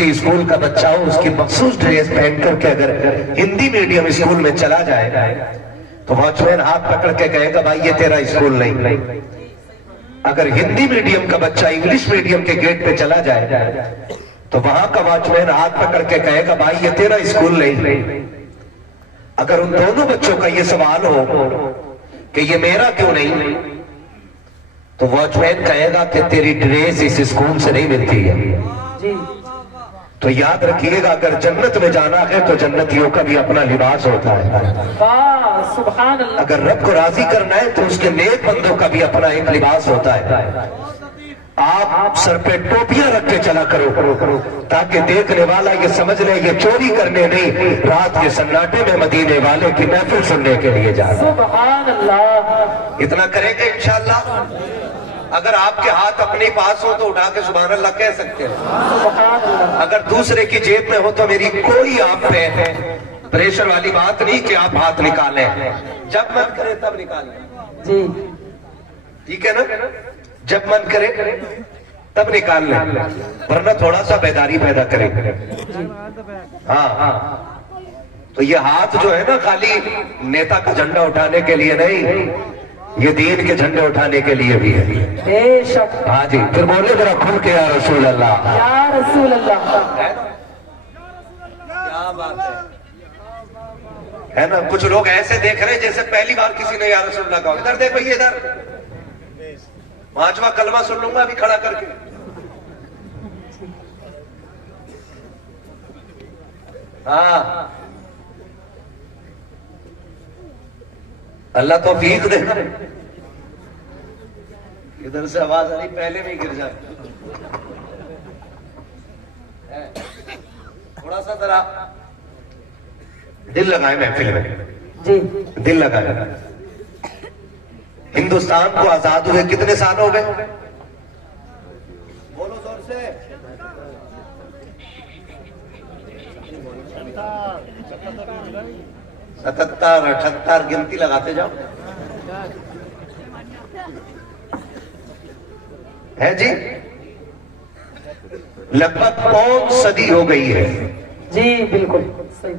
किसी स्कूल का बच्चा हो, उसकी मखसूस ड्रेस पहन करके अगर हिंदी मीडियम स्कूल में चला जाए तो वॉचमैन हाथ पकड़ के कहेगा भाई ये तेरा स्कूल नहीं। अगर हिंदी मीडियम का बच्चा इंग्लिश मीडियम के गेट पे चला जाए तो वहां का वॉचमैन हाथ पकड़ के कहेगा भाई ये तेरा स्कूल नहीं। अगर उन दोनों बच्चों का ये सवाल हो कि ये मेरा क्यों नहीं, तो वॉचमैन कहेगा कि तेरी ड्रेस इस स्कूल से नहीं मिलती है। जी तो याद रखिएगा, अगर जन्नत में जाना है तो जन्नतियों का भी अपना लिबास होता है। वाह सुभान अल्लाह। अगर रब को राजी करना है तो उसके नेक बंदों का भी अपना एक लिबास होता है। आप सर पे टोपियां रख के चला करो ताकि देखने वाला ये समझ ले ये चोरी करने नहीं, रात के सन्नाटे में मदीने वाले की महफिल सुनने के लिए जा रहा है। सुभान अल्लाह। इतना करेंगे इंशाअल्लाह। अगर आपके हाथ अपने पास हो तो उठा के सुभान अल्लाह कह सकते हैं। सुभान अल्लाह। अगर दूसरे की जेब में हो तो मेरी कोई आप पे प्रेशर वाली बात नहीं कि आप हाथ निकालें, जब मन करे तब निकालें। जी ठीक है ना, जब मन करे तब निकाल लें, वरना थोड़ा सा बेदारी पैदा करें। हाँ, तो ये हाथ जो है ना खाली नेता का झंडा उठाने के लिए नहीं, ये दीन के झंडे उठाने के लिए भी है। बेशक। हाँ जी, फिर बोले जरा खुल के या रसूल अल्लाह, या रसूल अल्लाह। क्या बात है ना। कुछ लोग ऐसे देख रहे हैं जैसे पहली बार किसी ने या रसूल अल्लाह कहा। इधर देख भैया, इधर 5वां कलमा सुन लूंगा अभी खड़ा करके। हाँ, अल्लाह तौफीक दे। इधर से आवाज आ रही, पहले नहीं गिर जाए। थोड़ा सा जरा दिल लगाए महफिल में। जी दिल लगाए। हिंदुस्तान को आजाद हुए कितने साल हो गए? बोलो जोर से। 77, 78 गिनती लगाते जाओ। है जी, लगभग 5 सदी हो गई है। जी बिल्कुल सही।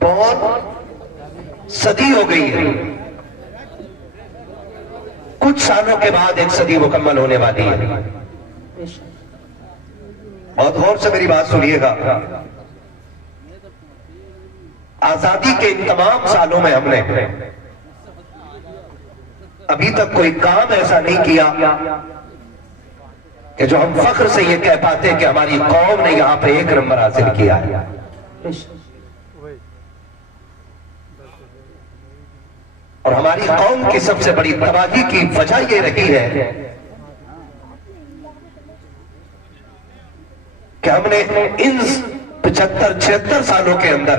बहुत सदी हो गई है। कुछ सालों के बाद 1 सदी मुकम्मल होने वाली है। बेशक। बहुत गौर से मेरी बात सुनिएगा। आजादी के इन तमाम सालों में हमने अभी तक कोई काम ऐसा नहीं किया कि जो हम फख्र से ये कह पाते कि हमारी कौम ने यहां पे 1 नंबर हासिल किया है। बेशक। और हमारी कौम की सबसे बड़ी तबाही की वजह यह रही है कि हमने इन 75-76 सालों के अंदर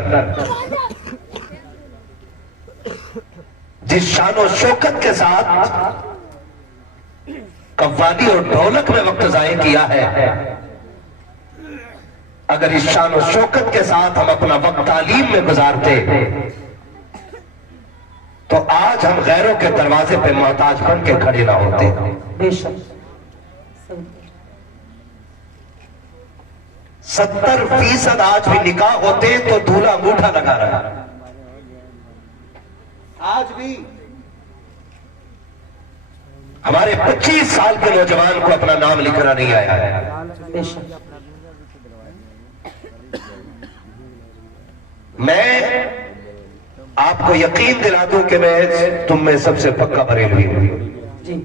जिस शानो शौकत के साथ कव्वाली और ढोलक में वक्त जाया किया है, अगर इस शानो शौकत के साथ हम अपना वक्त तालीम में गुजारते तो आज हम गैरों के दरवाजे पे मोहताज बन के खड़े ना होते। बेशक। 70% आज भी निकाह होते तो दूल्हा अंगूठा लगा रहा है। आज भी हमारे 25 साल के नौजवान को अपना नाम लिखना नहीं आया है। बेशक। मैं आपको यकीन दिला दूं कि मैं तुम में सबसे पक्का बरेलवी हूं। जी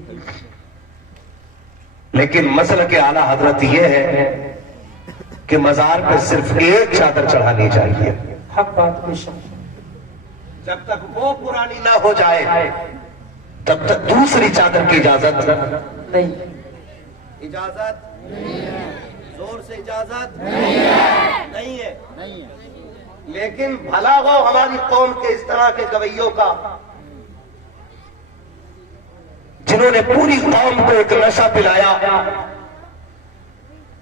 लेकिन मसला के आला हजरत यह है कि मजार पे सिर्फ एक चादर चढ़ानी चाहिए। हक बात। बेशक। जब तक वो पुरानी ना हो जाए तब तक दूसरी चादर की इजाजत नहीं। इजाजत नहीं है। जोर से इजाजत नहीं है। नहीं है। लेकिन भला हो हमारी कौम के इस तरह के गवैयों का जिन्होंने पूरी कौम को एक नशा पिलाया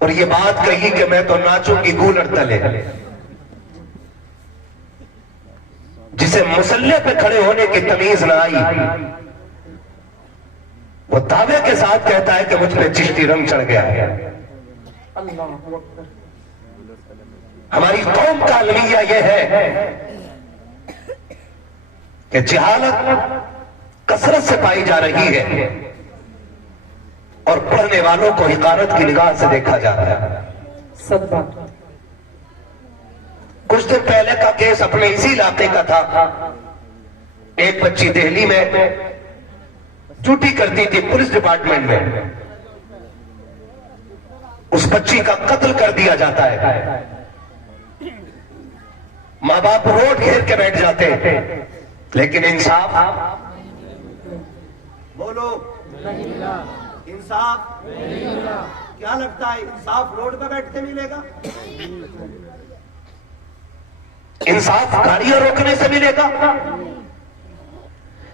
और ये बात कही कि मैं तो नाचूंगी गूलर तले, जिसे मुसल्ले पे खड़े होने की तमीज ना आई, वो दावे के साथ कहता है कि मुझ पे चिश्ती रंग चढ़ गया है। अल्लाह अकबर। हमारी कौम का अलमिया यह है कि जहालत कसरत से पाई जा रही है और पढ़ने वालों को हिकारत की निगाह से देखा जा रहा है। सच बात। कुछ दिन पहले का केस अपने इसी इलाके का था। एक बच्ची दिल्ली में ड्यूटी करती थी पुलिस डिपार्टमेंट में, उस बच्ची का कत्ल कर दिया जाता है। मां बाप रोड घेर के बैठ जाते हैं, लेकिन इंसाफ बोलो, इंसाफ क्या लगता है? इंसाफ रोड पे बैठ के मिलेगा? इंसाफ गाड़ियां रोकने से मिलेगा?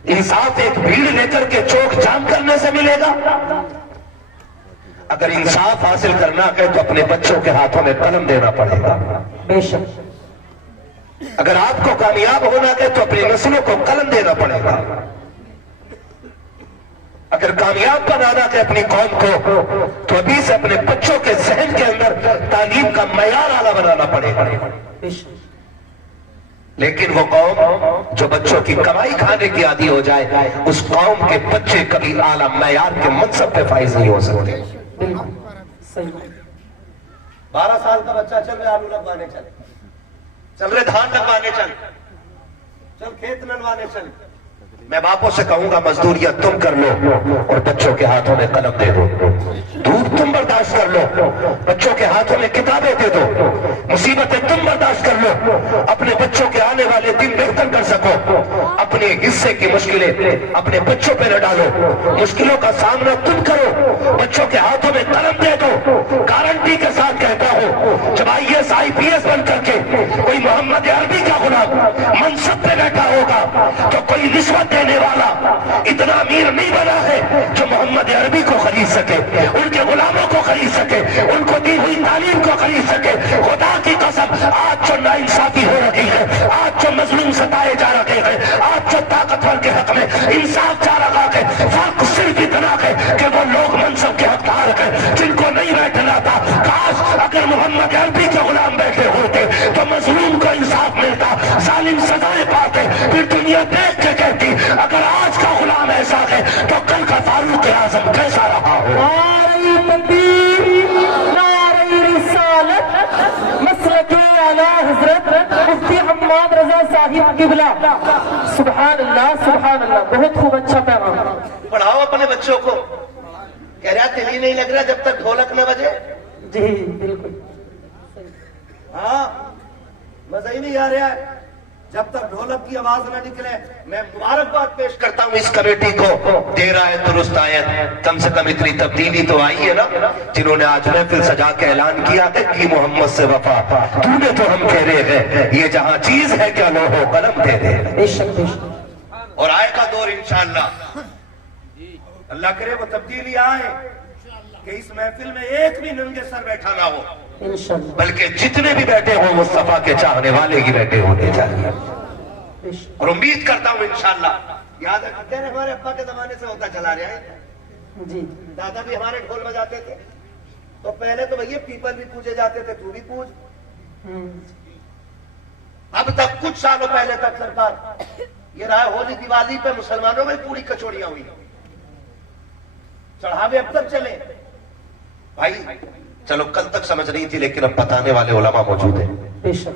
इंसाफ एक भीड़ लेकर के चौक जाम करने से मिलेगा? अगर इंसाफ हासिल करना है तो अपने बच्चों के हाथों में कलम देना पड़ेगा। बेशक। अगर आपको कामयाब होना है तो अपनी नस्लों को कलम देना पड़ेगा। अगर कामयाब बनाना है अपनी कौम को तो अभी से अपने बच्चों के जहन के अंदर तालीम का मयार आला बनाना पड़ेगा। बेशक। लेकिन वो कौम जो बच्चों की कमाई खाने की आदी हो जाए, उस कौम के बच्चे कभी आला मयार के मनसब पे फाइज नहीं हो सकते। बिल्कुल सही। 12 साल का बच्चा चल रहे आलू लगवाने चल रहे धान लगवाने चल खेत नलवाने चल, मैं बापों से कहूंगा मजदूरियां तुम कर लो और बच्चों के हाथों में कलम दे दो। धूप तुम बर्दाश्त कर लो, बच्चों के हाथों में किताबें दे दो। मुसीबतें तुम बर्दाश्त कर लो, अपने बच्चों के आने वाले दिन बेहतर कर सको। अपने हिस्से की मुश्किलें अपने बच्चों पे न डालो, मुश्किलों का सामना तुम करो, बच्चों के हाथों में कलम दे दो। गारंटी के साथ कहता हूं, जब IAS IPS बन करके कोई मोहम्मद अरबी का गुलाम मनसब पे बैठा होगा तो कोई रिश्वत देने वाला इतना अमीर नहीं बना है जो मोहम्मद अरबी को खरीद सके, उनके गुलामों को खरीद सके, उनको दी हुई तालीम को खरीद सके। खुदा की कसम, आज जो नाइंसाफी हो रही है, आज जो मजलूम सताए जा रहे हैं, आज जो ताकतवर के हक में इंसाफ जा रहा है, फर्क सिर्फ इतना है कि वो लोग मनसब के हकदार हैं जिनको नहीं बैठना था। काश अगर मोहम्मद अरबी के गुलाम बैठे होते तो मजलूम को इंसाफ मिलता, जालिम सजाएं पाते, फिर दुनिया देख के कहती अगर आज का गुलाम ऐसा है तो कल का फारूक आजम कैसा रहा हो। नारे तकबीर, नारे रिसालत, मसलके आला हजरत मुफ्ती हम्माद रजा साहिब किबला। सुभान अल्लाह, सुभान अल्लाह। बहुत खूब, अच्छा पैगाम। पढ़ाओ अपने बच्चों को। कह रहा दिल ही नहीं लग रहा जब तक ढोलक न बजे। जी बिल्कुल। हाँ, मजा ही नहीं आ रहा है जब तक ढोलक की आवाज न निकले। मैं मुबारकबाद पेश करता हूं इस कमेटी को, दे रहा है दुरुस्त आयत। कम से कम इतनी तब्दीली तो आई है ना, जिन्होंने आज महफिल सजा के ऐलान किया है कि मोहम्मद से वफा तूने तो हम कह रहे हैं, ये जहां चीज है क्या लो हो कलम दे दे। बेशक बेशक। और आएगा दौर इंशाअल्लाह, अल्लाह करे वो तब्दीली आए कि इस महफिल में एक भी नंगे सर बैठा ना हो, इंशाअल्लाह। बल्कि जितने भी बैठे हो मुस्तफा के चाहने वाले ही बैठे होने चाहिए। बेशक। और उम्मीद करता हूं इंशाअल्लाह, याद रखते हैं हमारे अब्बा के जमाने से होता चला रहा है। जी। दादा भी हमारे ढोल बजाते थे, तो पहले तो भैया पीपल भी पूजे जाते थे, तू भी पूज। अब तक कुछ सालों पहले तक सरकार ये रहा, होली दिवाली पे मुसलमानों में पूरी कचौड़ियां हुई, चढ़ावे अब तक चले। भाई चलो कल तक समझ रही थी, लेकिन अब बताने वाले उलमा मौजूद हैं। बेशक।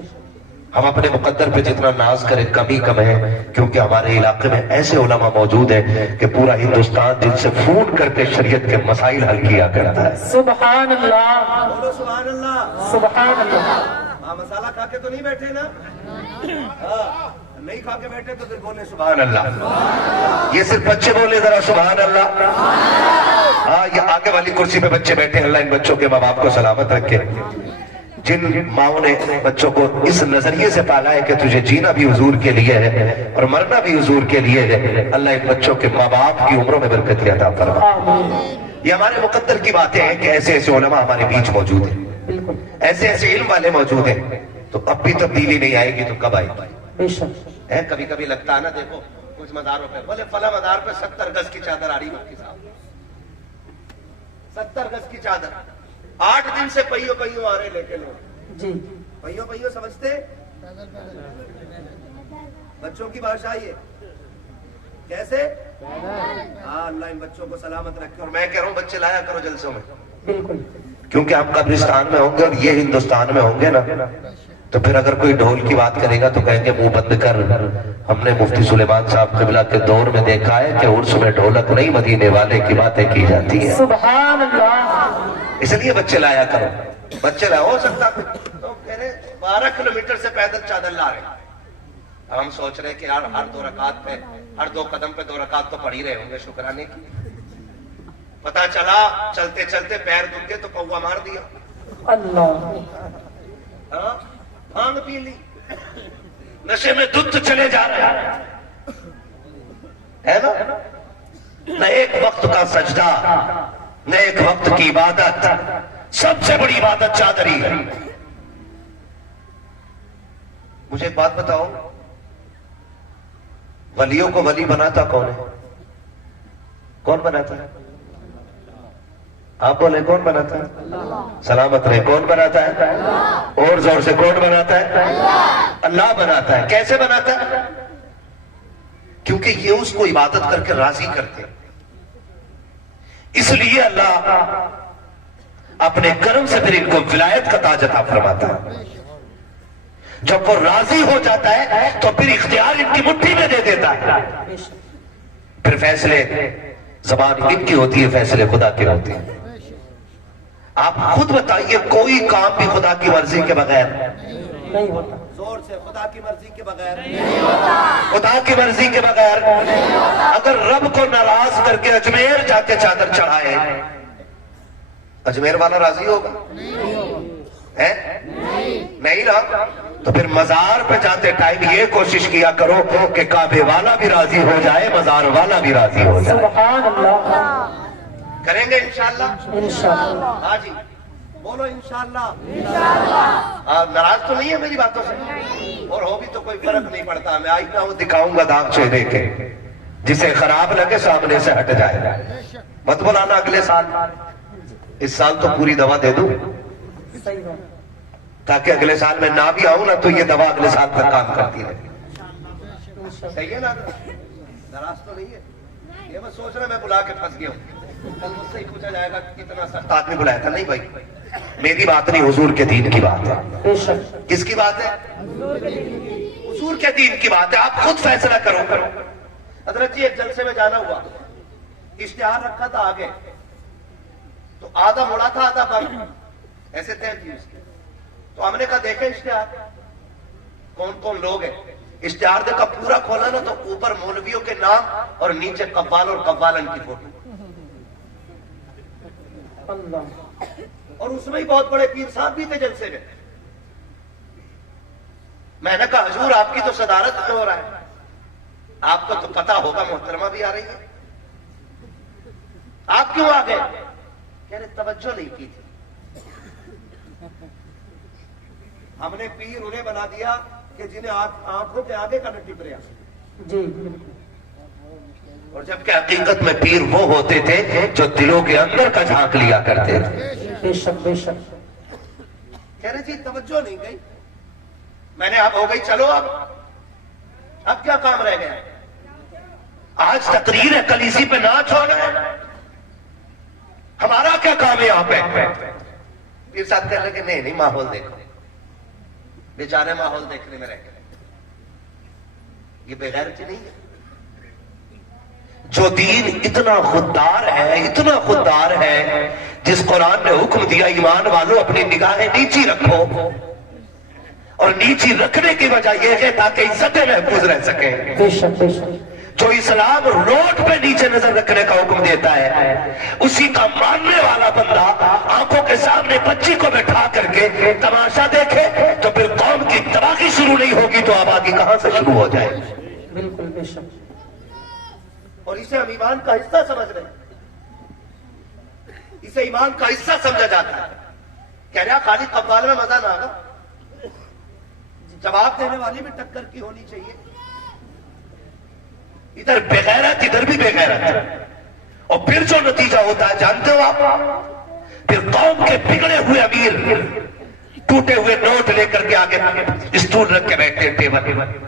हम अपने मुकद्दर पे जितना नाज करें कम ही कम है, क्योंकि हमारे इलाके में ऐसे उलमा मौजूद हैं कि पूरा हिंदुस्तान जिनसे फोन करके शरीयत के मसाइल हल किया करता है। सुभान अल्लाह, बोलो सुभान अल्लाह, सुभान अल्लाह। हाँ, मसाला खा के तो नहीं बैठे ना? हाँ, नहीं खा के बैठे तो फिर बोले सुभान अल्लाह। ये सिर्फ बच्चे बोले जरा सुभान अल्लाह। हाँ, ये आगे वाली कुर्सी पे बच्चे बैठे, अल्लाह इन बच्चों के माँ बाप को सलामत रखे। जिन माओ ने बच्चों को इस नजरिए से पाला है कि तुझे जीना भी हुजूर के लिए है और मरना भी हुजूर के लिए है, अल्लाह इन बच्चों के माँ बाप की उम्रों में बरकत अता फरमा। ये हमारे मुकद्दर की बातें हैं कि ऐसे ऐसे उलमा हमारे बीच मौजूद हैं, बिल्कुल। ऐसे ऐसे इल्म वाले मौजूद हैं। तो अब भी तब्दीली नहीं आएगी तो कब आएगी? बेशक। है कभी कभी लगता है ना, देखो कुछ मदारों पे बोले फला मदार पे 70 गज की चादर आ रही, मक्की साहब 70 गज की चादर। 8 दिन से पहियो पहियो आ रहे लेके लोग। जी पहियो पहियो समझते? बच्चों की भाषा ये कैसे? हाँ, अल्लाह इन बच्चों को सलामत रखे। और मैं कह रहा हूँ बच्चे लाया करो जलसों में, बिल्कुल। क्योंकि हम कब्रिस्तान में होंगे और ये हिंदुस्तान में होंगे ना, तो फिर अगर कोई ढोल की बात करेगा तो कहेंगे मुंह बंद कर। हमने मुफ्ती सुलेमान साहब क़िबला के दौर में देखा है कि उर्स में ढोलक नहीं, मदीने वाले की बातें की जाती है। सुभान अल्लाह। इसलिए बच्चे लाया करो। बच्चे लाया हो सकता तो कह रहे 12 किलोमीटर से पैदल चादर ला रहे। अब हम सोच रहे कि यार हर 2 रकात पे, हर 2 कदम पे 2 रकात तो पढ़ ही रहे होंगे शुक्राने की। पता चला चलते चलते पैर दुख गए तो पौवा मार दिया। अल्लाह। हाँ, भांग पी ली, नशे में धुत चले जा रहे है ना। न एक वक्त का सजदा, न एक वक्त की इबादत। सबसे बड़ी इबादत चादरी है। मुझे एक बात बताओ, वलियों को वली बनाता कौन है? कौन बनाता है? आप बोले कौन बनाता है? सलामत रहे, कौन बनाता है? और जोर से कौन बनाता है? अल्लाह बनाता है। कैसे बनाता है? क्योंकि ये उसको इबादत करके राजी करते हैं। इसलिए अल्लाह अपने कर्म से फिर इनको विलायत का ताज अता फरमाता है। जब वो राजी हो जाता है तो फिर इख्तियार इनकी मुट्ठी में दे देता है। फिर फैसले ज़बान इनकी होती है, फैसले खुदा के होते हैं। आप खुद बताइए, कोई काम भी खुदा की मर्जी के बगैर नहीं होता। जोर से, खुदा की मर्जी के बगैर नहीं होता। खुदा की मर्जी के बगैर अगर रब को नाराज करके अजमेर जाके चादर चढ़ाए, अजमेर वाला राजी होगा? है नहीं ना। तो फिर मजार पे जाते टाइम ये कोशिश किया करो कि काबे वाला भी राजी हो जाए, मजार वाला भी राजी हो जाए। सुभान अल्लाह। करेंगे इंशाअल्लाह। इंशाअल्लाह। हाँ जी, बोलो इंशाअल्लाह। नाराज तो नहीं है मेरी बातों से? और हो भी तो कोई फर्क नहीं पड़ता। मैं आई ना दिखाऊंगा दाग चेहरे के, जिसे खराब लगे सामने से हट जाए। मत बुलाना अगले साल। इस साल तो पूरी दवा दे दूं, सही बात। ताकि अगले साल में ना भी आऊं ना तो ये दवा अगले साल तक काम करती रहे। सही है ना? नाराज तो नहीं है? ये मैं सोच रहा मैं बुला के फंस गया हूँ। कल मुझसे ही पूछा जाएगा कितना सख्त आदमी बुलाया था। नहीं भाई, मेरी बात नहीं, हुजूर के दीन की बात है। किसकी बात है? हुजूर के दीन की बात है। आप खुद फैसला करो। हजरत जी एक जलसे में जाना हुआ, इश्तिहार रखा था आगे, तो आधा मुड़ा था आधा बंद, ऐसे तय थी उसकी। तो हमने कहा देखे इश्तिहार कौन कौन लोग हैं। इश्तिहार देखा, पूरा खोला ना तो ऊपर मौलवियों के नाम और नीचे कव्वाल और कव्वालन की फोटो, और उसमें ही बहुत बड़े पीर साहब भी थे जलसे में। मैंने कहा हजूर आपकी तो सदारत में हो रहा है, आपको तो पता होगा मोहतरमा भी आ रही है, आप क्यों आ गए? कह रहे तवज्जो नहीं की थी। हमने पीर उन्हें बना दिया कि जिन्हें आंखों के आगे का न टिप रहा जी। और जबकि हकीकत में पीर वो होते थे जो दिलों के अंदर का झांक लिया करते थे। बेशक बेशक। कह रहे जी तवज्जो नहीं गई। मैंने अब हो गई, चलो अब क्या काम रह गया? आज तकरीर है, कल इसी पे नाच हो रहा है, हमारा क्या काम है यहाँ पे? पीर साहब कह रहे कि नहीं माहौल देखो, बेचारे माहौल देखने में रह गए। ये बेगैरती नहीं है। जो दीन इतना खुददार है, इतना खुददार है, जिस कुरान ने हुक्म दिया ईमान वालों अपनी निगाहें नीची रखो, और नीची रखने की वजह यह है ताकि इज्जतें महफूज रह सके। बेशक बेशक। जो इस्लाम रोड पे नीचे नजर रखने का हुक्म देता है, उसी का मानने वाला बंदा आंखों के सामने बच्ची को बैठा करके तमाशा देखे तो फिर कौम की तबाही शुरू नहीं होगी तो आबादी कहां से शुरू हो जाए? बिल्कुल बेशक। और इसे हम ईमान का हिस्सा समझ रहे हैं, इसे ईमान का हिस्सा समझा जाता है। कह रहा खाली कव्वाल में मजा ना आगा, जवाब देने वाली भी टक्कर की होनी चाहिए। इधर बेगैरत, इधर भी बेगैरत, और फिर जो नतीजा होता है जानते हो आप? फिर कौम के बिगड़े हुए अमीर टूटे हुए नोट लेकर के आगे स्टूल रख के बैठे टेबल,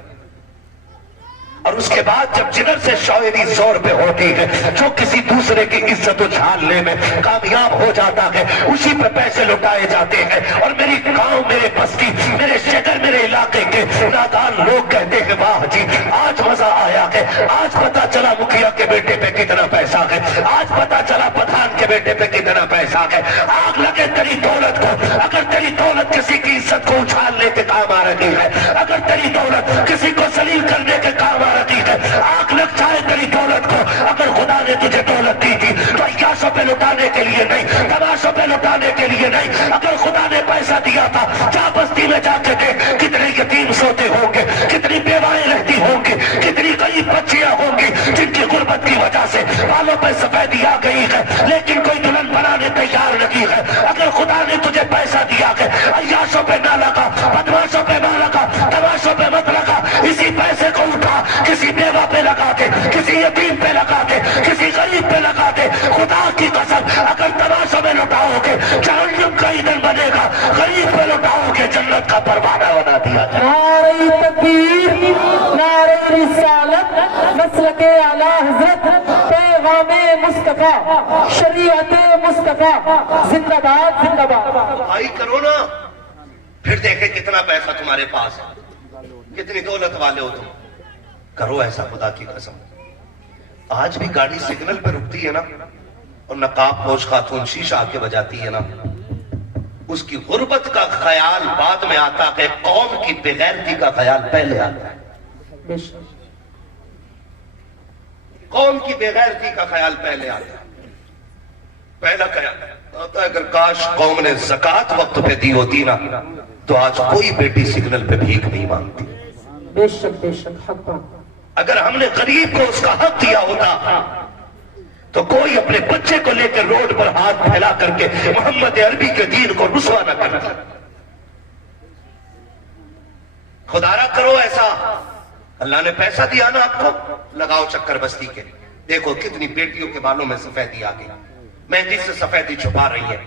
और उसके बाद जब जिधर से शायरी जोर पे होती है, जो किसी दूसरे की इज्जत उछालने में कामयाब हो जाता है, उसी पे पैसे लुटाए जाते हैं। और मेरी गांव, मेरे बस्ती, मेरे शहर, मेरे इलाके के नादान लोग कहते हैं वाह जी आज मजा आया है, आज पता चला मुखिया के बेटे पे कितना पैसा है, आज पता चला प्रधान के बेटे पे कितना पैसा है। आग लगे तेरी दौलत को, अगर तेरी दौलत किसी की इज्जत को उछालने के काम आ रही है, अगर तेरी दौलत किसी को जलील करने के काम आ रही है, आग लग जाए तेरी दौलत को। अगर खुदा ने तुझे दौलत दी थी तो अय्याशों पे लुटाने के लिए नहीं, तमाशों पे लुटाने के लिए नहीं। अगर खुदा ने पैसा दिया था, जा बस्ती में जाके देख कितने यतीम सोते होंगे, कितनी बेवाएं रहती होंगी, कितनी गरीब बच्चियां होंगी जिनकी गुर्बत की वजह से बालों पे सफेदी आ गई है, लेकिन कोई दुल्हन बनाने तैयार नहीं है। अगर खुदा ने तुझे पैसा दिया है, अय्याशों पे ना लगा, बदमाशों पे ना लगा, तमाशों पे मत लगा। इसी पैसे को उठा किसी बेवा पे लगा दे, किसी यतीम पे लगा दे, किसी गरीब पे लगा दे। खुदा की कसम अगर तमाशों में लुटाओगे जहन्नम का ईंधन बनेगा, गरीब पे लुटाओगे जन्नत का परवाना बना दिया जाए। नारे तकबीर, नारे रिसालत, मसलके आला हजरत, पैगामे मुस्तफा, शरीयते मुस्तफा, जिंदाबाद जिंदाबाद। भाई करो ना, फिर देखे कितना पैसा तुम्हारे पास है, कितनी दौलत वाले हो तुम। करो ऐसा खुदा की कसम। आज भी गाड़ी सिग्नल पे रुकती है ना, और नकाब पोश खातून शीशा आके बजाती है ना, उसकी गुर्बत का ख्याल बाद में आता है, कौम की बेगैरती का ख्याल पहले आता है। कौम की बेगैरती का ख्याल पहले आता है। पहला ख्याल आता है अगर काश कौम ने ज़कात वक्त पे दी होती ना, तो आज कोई बेटी सिग्नल पे भीख नहीं मांगती। बेशक बेशक हक बात। अगर हमने गरीब को उसका हक दिया होता तो कोई अपने बच्चे को लेकर रोड पर हाथ फैला करके मोहम्मद अरबी के दीन को रुसवा न करता। खुदारा करो ऐसा। अल्लाह ने पैसा दिया ना आपको, लगाओ चक्कर बस्ती के, देखो कितनी बेटियों के बालों में सफेदी आ गई, मेहंदी से सफेदी छुपा रही है।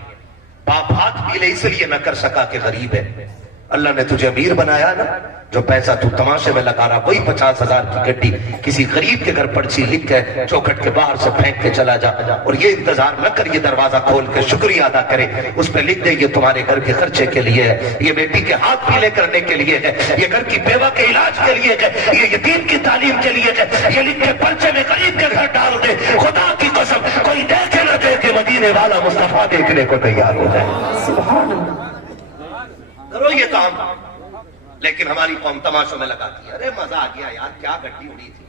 बाप हाथ पीले इसलिए न कर सका कि गरीब है। अल्लाह ने तुझे अमीर बनाया ना, जो पैसा तू तमाशे में लगा रहा, वही 50,000 की गड्डी किसी गरीब के घर पर्ची लिख के चौखट के बाहर से फेंक के चला जा, और ये इंतजार न कर ये दरवाजा खोल के शुक्रिया अदा करे, उस पर लिख दे ये तुम्हारे घर के खर्चे के लिए है, ये बेटी के हाथ पीले करने के लिए है, ये घर की बेवा के इलाज के लिए है, ये यतीम की तालीम के लिए है। ये लिख के पर्चे में गरीब के घर डाल दे। खुदा की कसम कोई देखे न देखे, मदीने वाला मुस्तफा देखने को तैयार हो जाए। सुभान अल्लाह। करो ये काम। लेकिन हमारी कौम तमाशों में लगाती है, अरे मजा आ गया यार, क्या गड्डी उड़ी थी,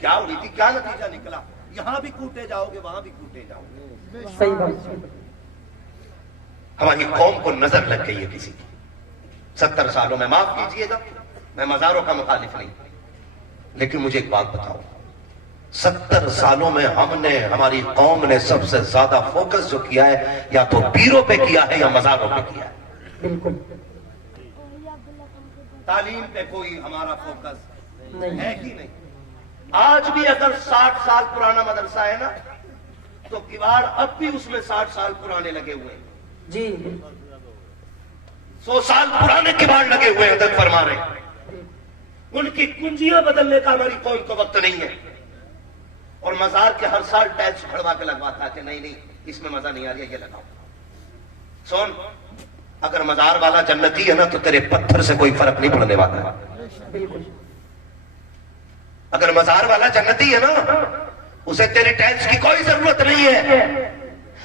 क्या उड़ी थी, क्या नतीजा निकला, यहां भी कूटे जाओगे वहां भी कूटे जाओगे। सही बात। हमारी कौम को नजर लग गई है किसी की। 70 सालों में, माफ कीजिएगा मैं मजारों का मुखालिफ नहीं, लेकिन मुझे एक बात बताओ, 70 सालों में हमने, हमारी कौम ने सबसे ज्यादा फोकस जो किया है, या तो पीरों पे किया है या मजारों पे किया है। बिल्कुल तालीम पे कोई हमारा फोकस नहीं है ही नहीं। आज भी अगर 60 साल पुराना मदरसा है ना, तो किवाड़ अब भी उसमें 60 साल पुराने लगे हुए हैं जी। 100 साल पुराने किवाड़ लगे हुए हैं, तक फरमा रहे। उनकी कुंजियां बदलने का हमारी कौम को वक्त नहीं है। और मजार के हर साल टैक्स भरवा के लगवाता कि नहीं नहीं इसमें मजा नहीं आ रही है, ये लगाओ। सुन, अगर मजार वाला जन्नती है ना, तो तेरे पत्थर से कोई फर्क नहीं पड़ने वाला है। बिल्कुल। अगर मजार वाला जन्नती है ना, उसे तेरे टैक्स की कोई जरूरत नहीं है।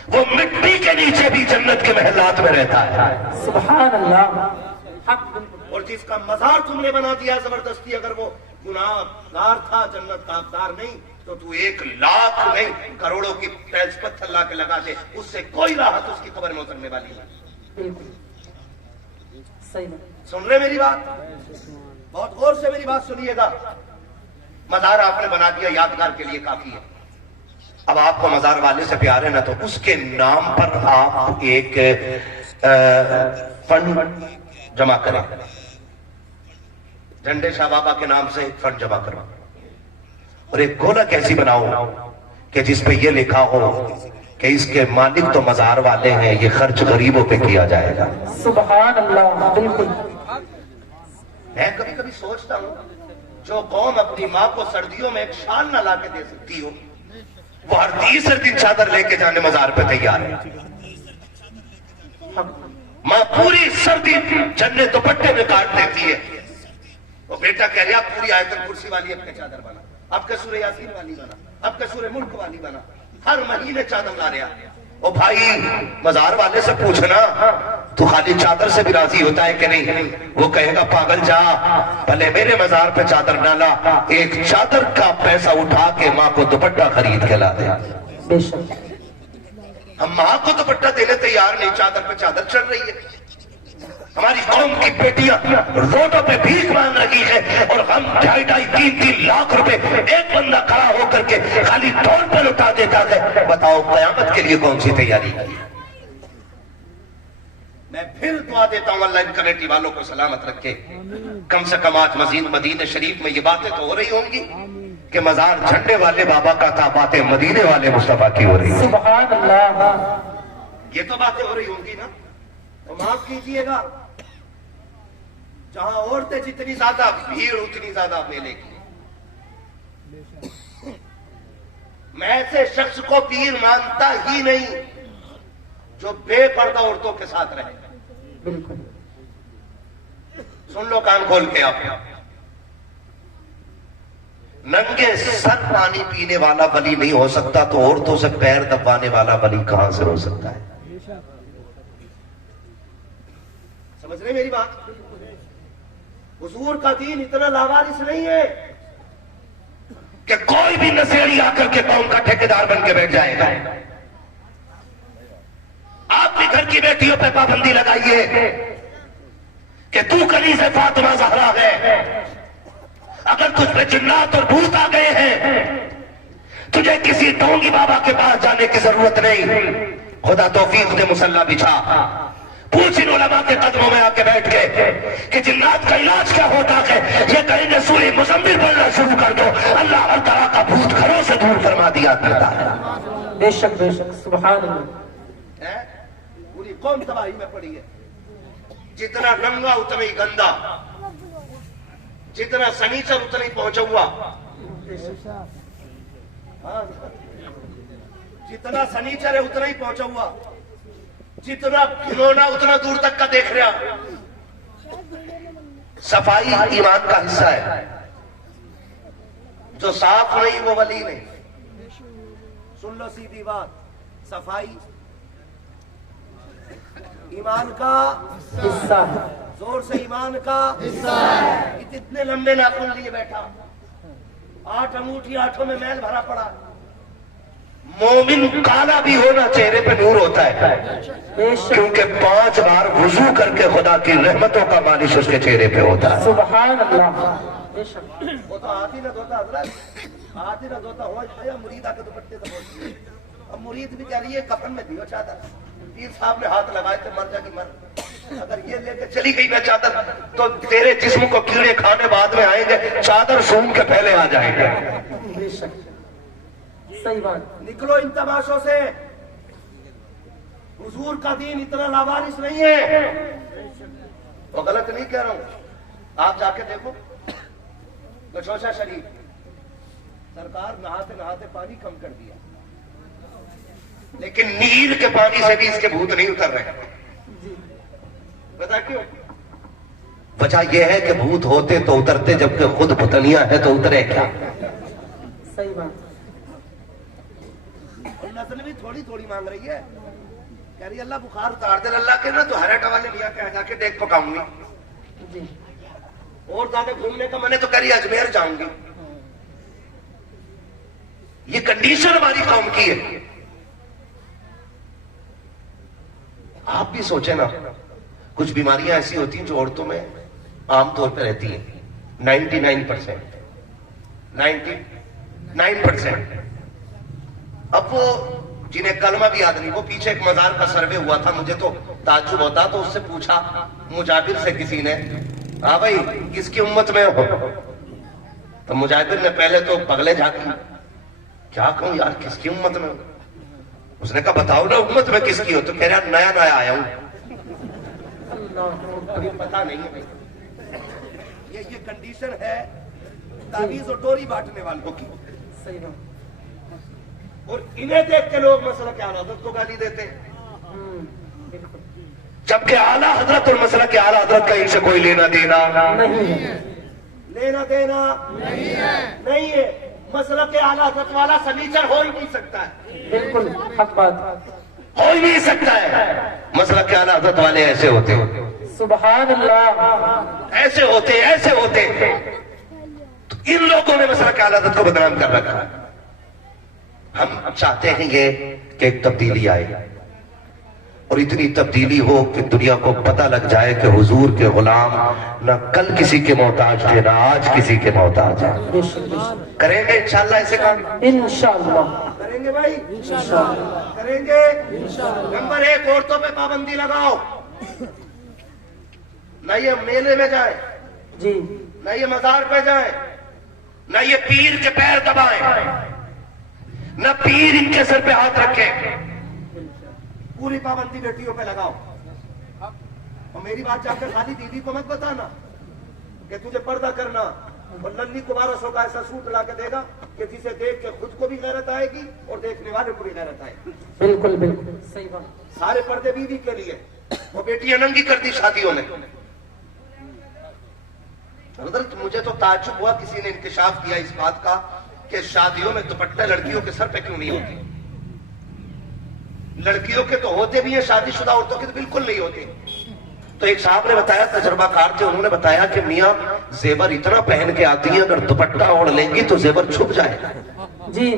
वो मिट्टी के नीचे भी जन्नत के महलात में रहता है। सुभान अल्लाह। और जिसका मजार तुमने बना दिया जबरदस्ती, अगर वो गुनाहगार था, जन्नत का हकदार नहीं, तो तू 1 लाख नहीं करोड़ों की टैक्स पत्थर ला के लगा दे, उससे कोई राहत उसकी कब्र में उतरने वाली नहीं। बिल्कुल सही बात। सुन रहे मेरी बात? बहुत गौर से मेरी बात सुनिएगा। मजार आपने बना दिया, यादगार के लिए काफी है। अब आपको मजार वाले से प्यार है ना, तो उसके नाम पर आप एक फंड जमा करें। झंडे शाह बाबा के नाम से एक फंड जमा करो, और एक गोलक ऐसी बनाओ कि जिसपे ये लिखा हो कि इसके मालिक तो मजार वाले हैं, ये खर्च गरीबों पे किया जाएगा। सुभान अल्लाह। बिल्कुल। मैं कभी कभी सोचता हूँ, जो कौम अपनी माँ को सर्दियों में एक शाल न ला के दे सकती हो, वो हर तीसरे दिन चादर लेके जाने मजार पे तैयार है। माँ पूरी सर्दी जन्ने दुपट्टे में काट देती है। वो बेटा कह रहा पूरी आयतल कुर्सी वाली अपने चादर बना, अब के सूरह यासीन वाली बना, अब के सूरह मुल्क वाली बना, हर महीने चादर ला रहा। ओ भाई, मजार वाले से पूछना तू खाली चादर से भी राजी होता है कि नहीं? वो कहेगा पागल जा, भले मेरे मजार पे चादर ना ला, एक चादर का पैसा उठा के माँ को दुपट्टा खरीद के ला दे। बेशक। हम माँ को दुपट्टा देने तैयार नहीं, चादर पे चादर चढ़ रही है। हमारी कौम की बेटियां रोडों पे भीख मांग रही है और हम 2.5-3 लाख रुपए एक बंदा खड़ा होकर के खाली तौर पर लुटा देता है। बताओ कयामत के लिए कौन सी तैयारी की? मैं फिर दुआ देता हूं अल्लाह इन कमेटी वालों को सलामत रखे। कम से कम आज मजीद मदीने शरीफ में ये बातें तो हो रही होंगी कि मजार झंडे वाले बाबा का था, बातें मदीने वाले मुस्तफा की हो रही है। सुभान अल्लाह। ये तो बातें हो रही होंगी ना। तो माफ कीजिएगा, जहां औरतें जितनी ज्यादा, भीड़ उतनी ज्यादा मेले की। मैं ऐसे शख्स को पीर मानता ही नहीं जो बेपर्दा औरतों के साथ रहे। बिल्कुल। सुन लो कान खोल के आप, नंगे सर पानी पीने वाला वली नहीं हो सकता, तो औरतों से पैर दबाने वाला वली कहां से हो सकता है? समझ रहे मेरी बात? हुजूर का दीन इतना लावारिस नहीं है कि कोई भी नशेड़ी आकर के कौम का ठेकेदार बन के बैठ जाएगा। आप भी घर की बेटियों पे पाबंदी लगाइए कि तू कनीज़ फातिमा ज़हरा है। अगर तुझ पे जिन्नात और भूत आ गए हैं, तुझे किसी ढोंगी बाबा के पास जाने की जरूरत नहीं। खुदा तौफीक दे, मुसल्ला बिछा, पूछ इन उलमा के कदमों में आके बैठ के कि जिन्नात का इलाज क्या होता है। ये कहेंगे सूरह मुज़म्मिल पढ़ना शुरू कर दो, अल्लाह हर तरह का भूत घरों से दूर फरमा दिया करता है। बेशक बेशक। सुभान अल्लाह। पूरी कौम तबाही में पड़ी है। जितना नंगा उतना ही गंदा, जितना सनीचर उतना ही पहुंचा हुआ। जितना सनीचर है उतना ही पहुंचा हुआ, जितना घिनौना उतना दूर तक का देख रहा। सफाई ईमान का हिस्सा है। जो साफ नहीं वो वली नहीं। सुन लो सीधी बात, सफाई ईमान का हिस्सा है। जोर से ईमान का हिस्सा है। इतने लंबे नाखून लिए बैठा, 8 अंगूठी, 8 में मैल भरा पड़ा। मोमिन काला भी होना, चेहरे पे नूर होता है, क्योंकि 5 बार वुजू करके खुदा की रहमतों का मालिश उसके चेहरे पे होता है। सुभान अल्लाह। वो तो हाथ ही ना धोता हजरत, हाथ ही ना धोता हो गया। मुरीद आके दुपट्टे से बोलती, अब मुरीद भी कह रही है कफन में दियो चादर। पीर साहब ने हाथ लगाए थे, मर जाएगी मर। अगर ये लेके चली गई ना चादर, तो तेरे जिस्म को कीड़े खाने बाद में आएंगे, चादर सूंघ के पहले आ जाएंगे। बेशक। सही बात। निकलो इन तमाशों से। हुजूर का दीन इतना लावारिस नहीं है। वो गलत नहीं कह रहा हूं, आप जाके देखो गशोशा शरीफ, सरकार नहाते नहाते पानी कम कर दिया, लेकिन नीर के पानी से भी इसके भूत नहीं उतर रहे। पता क्यों? वजह यह है कि भूत होते तो उतरते, जबकि खुद भुतनिया है तो उतरे क्या? सही बात। नस्ल भी थोड़ी थोड़ी मांग रही है, कह रही अल्लाह बुखार उतार दे। अल्लाह के ना तो हरेटा वाले लिया कह जाके देख पकाऊंगी जी। और ज्यादा घूमने का मैंने तो करी अजमेर जाऊंगी। ये कंडीशन हमारी कौम की है। आप भी सोचे ना, कुछ बीमारियां ऐसी होती हैं जो औरतों में आमतौर पर रहती है। 99%। अब वो जिन्हें कलमा भी याद नहीं, वो पीछे एक मजार का सर्वे हुआ था, मुझे तो ताज्जुब होता, तो उससे पूछा मुजाबिर से किसी ने, हाँ भाई किसकी उम्मत में हो? तो मुजाबिर ने पहले तो पगले झांकी, क्या कहूं यार किसकी उम्मत में हो? उसने कहा बताओ ना उम्मत में किसकी हो, तो कह रहा नया नया आया हूं, अभी पता नहीं है भाई। ये कंडीशन है तावीज और डोरी बांटने वालों की। सही बात। और इन्हें देख के लोग मसला के आला हजरत को गाली देते हैं, बिल्कुल जबकि आला हजरत और मसला के आला हजरत का इनसे कोई लेना देना नहीं है, लेना देना नहीं है। मसला के आला हजरत वाला सनीचर हो ही नहीं सकता है, बिल्कुल हक बात। हो ही नहीं सकता है। मसला के आला हजरत वाले ऐसे होते हैं, सुभान अल्लाह, ऐसे होते ऐसे होते। तो इन लोगों ने मसला के आला हजरत को बदनाम कर रखा है। हम चाहते हैं ये कि एक तब्दीली आए और इतनी तब्दीली हो कि दुनिया को पता लग जाए कि हुजूर के गुलाम ना कल किसी के मोहताज थे ना आज किसी के मोहताज हैं। करेंगे इंशाल्लाह ऐसे काम, इंशाल्लाह करेंगे भाई, करेंगे। नंबर 1, औरतों पे पाबंदी लगाओ, ना ये मेले में जाए जी, ना ये मजार पे जाए, ना ये पीर के पैर दबाएं, न पीर इनके सर पे हाथ रखे। पूरी पाबंदी बेटियों पे लगाओ। और मेरी बात जाकर खाली दीदी को मत बताना कि तुझे पर्दा करना, और नन्ही को 1200 का ऐसा सूट ला के देगा कि जिसे देख के खुद को भी गैरत आएगी और देखने वाले को भी गैरत आएगी। बिल्कुल बिल्कुल सही बात। सारे पर्दे बीवी के लिए, वो बेटियां नंगी कर दी शादियों में। मुझे तो ताज्जुब हुआ, किसी ने इंकशाफ किया इस बात का कि शादियों में दुपट्टे लड़कियों के सर पे क्यों नहीं होते। लड़कियों के तो होते भी हैं, शादीशुदा औरतों के तो बिल्कुल नहीं होते। तो एक साहब ने बताया, तजर्बाकार थे, उन्होंने बताया कि मियां जेवर इतना पहन के आती हैं, अगर दुपट्टा ओढ़ लेंगी तो जेवर छुप जाएगा। जी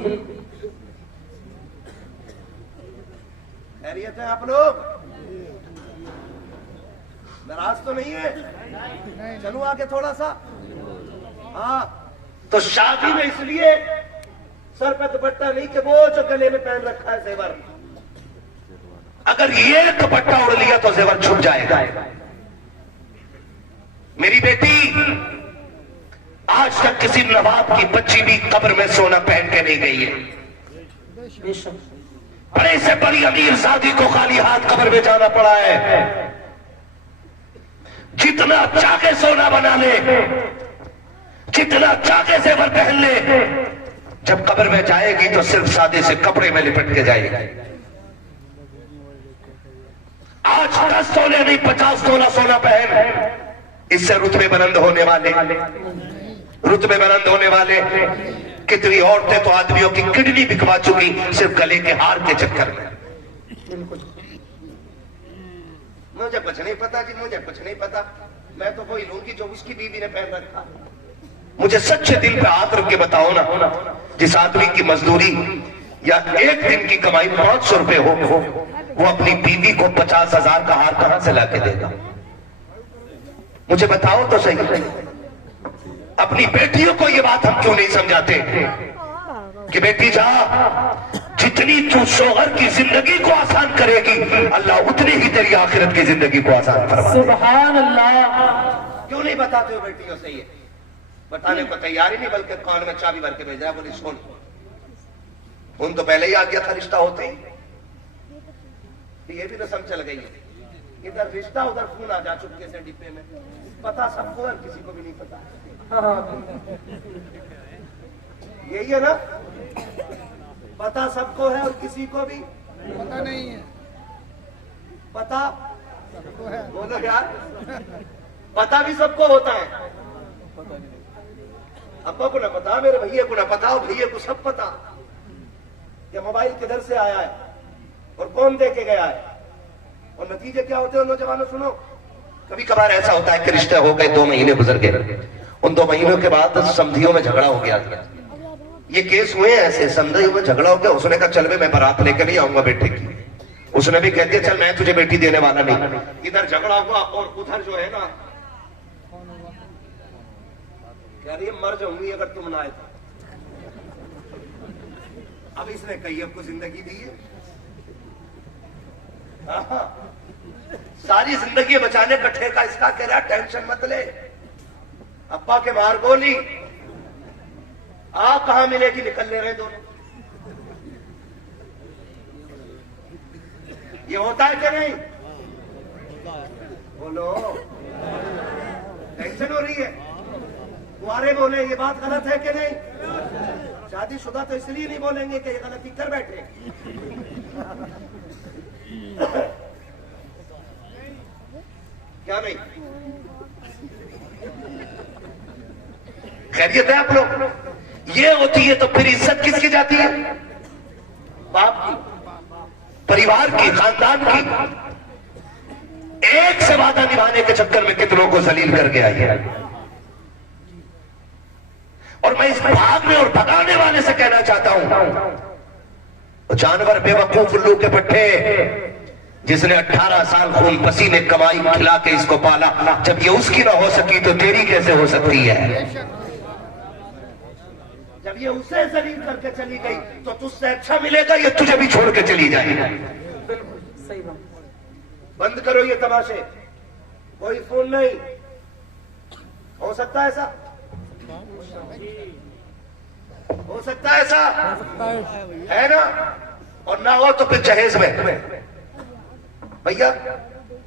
खैरियत है आप लोग, नाराज तो नहीं है? चलो आगे थोड़ा सा। हाँ, तो शादी में इसलिए सर पे दुपट्टा नहीं कि वो जो गले में पहन रखा है जेवर, अगर ये दुपट्टा उड़ लिया तो जेवर छुप जाएगा। मेरी बेटी आज तक किसी नवाब की बच्ची भी कब्र में सोना पहन के नहीं गई है। बड़े से बड़ी अमीर शादी को खाली हाथ कब्र में जाना पड़ा है। जितना चाहे सोना बना ले, जितना चाहे जेवर पहन ले, जब कब्र में जाएगी तो सिर्फ सादे से कपड़े में लिपट के जाएगी। आज 10 तोले नहीं 50 तोला सोना पहन, इससे रुतबे बुलंद होने वाले, रुतबे बुलंद होने वाले कितनी औरतें तो आदमियों की किडनी बिकवा चुकी सिर्फ गले के हार के चक्कर में। मुझे कुछ नहीं पता जी, मुझे कुछ नहीं पता, मैं तो वही लूंगी जो उसकी बीवी ने पहन रखा। मुझे सच्चे दिल पे हाथ रख के बताओ ना, जिस आदमी की मजदूरी या एक दिन की कमाई 500 रुपए हो, वो अपनी बीवी को 50,000 का हार कहां से लाके देगा? मुझे बताओ तो सही। अपनी बेटियों को ये बात हम क्यों नहीं समझाते कि बेटी जा, जितनी तू शोहर की जिंदगी को आसान करेगी, अल्लाह उतनी ही तेरी आखिरत की जिंदगी को आसान फरमा देगा। सुभान अल्लाह। क्यों नहीं बताते हो बेटियों से? ये बताने को तैयार ही नहीं, बल्कि कान में चाबी भर के भेज रहा, बोली सुन। उन तो पहले ही आ गया था रिश्ता होते ही, ये भी रस्म चल गई है। इधर रिश्ता उधर खून आ जा चुपके से डिब्बे में। पता सबको है, किसी को भी नहीं पता। यही है ना, पता सबको है और किसी को भी पता नहीं है। पता सबको है। बोलो यार, पता भी सबको होता है। अब्बा को ना पता, मेरे भैया को ना पता, और भैया को सब पता कि मोबाइल किधर से आया है और कौन दे के गया है, और नतीजे क्या होते हैं नौजवानों सुनो। कभी कभार ऐसा होता है कि रिश्ते हो गए, 2 महीने गुजर गए, उन 2 महीनों के बाद समधियों में झगड़ा हो गया। ये केस हुए ऐसे, समधियों में झगड़ा हो गया। उसने कहा चल मैं बारात लेकर नहीं आऊंगा बेटे की, उसने भी कह दिया चल मैं तुझे बेटी देने वाला नहीं। इधर झगड़ा हुआ और उधर जो है ना, कह रही मर जाऊंगी अगर तुम ना आए तो। अब इसने कही आपको जिंदगी दी है, सारी जिंदगी बचाने का ठेका इसका। कह रहा टेंशन मत ले, अब्बा के मार गोली आ कहां मिलेगी, निकल ले रहे दोनों। ये होता है कि नहीं? बोलो, टेंशन हो रही है? कुआरे बोले ये बात गलत है कि नहीं? शादीशुदा तो इसलिए नहीं बोलेंगे कि ये गलती कर बैठे। क्या नहीं? खैरियत है आप लोग? ये होती है तो फिर इज्जत किसकी जाती है? बाप की, परिवार की, खानदान की। एक से वादा निभाने के चक्कर में कितनों को जलील करके आई है। और मैं इस भागने और भगाने वाले से कहना चाहता हूं, जानवर बेवकूफ उल्लू के पट्टे, जिसने 18 साल खून पसीने कमाई खिला के इसको पाला, जब ये उसकी ना हो सकी तो तेरी कैसे हो सकती है? जब ये उसे जलील करके चली गई तो तुझसे अच्छा मिलेगा ये तुझे भी छोड़ के चली जाएगी। सही बात। बंद करो ये तमाशे, कोई फोन नहीं। हो सकता है ऐसा? हो सकता है ऐसा? है ना? और ना हो तो फिर जहेज में भैया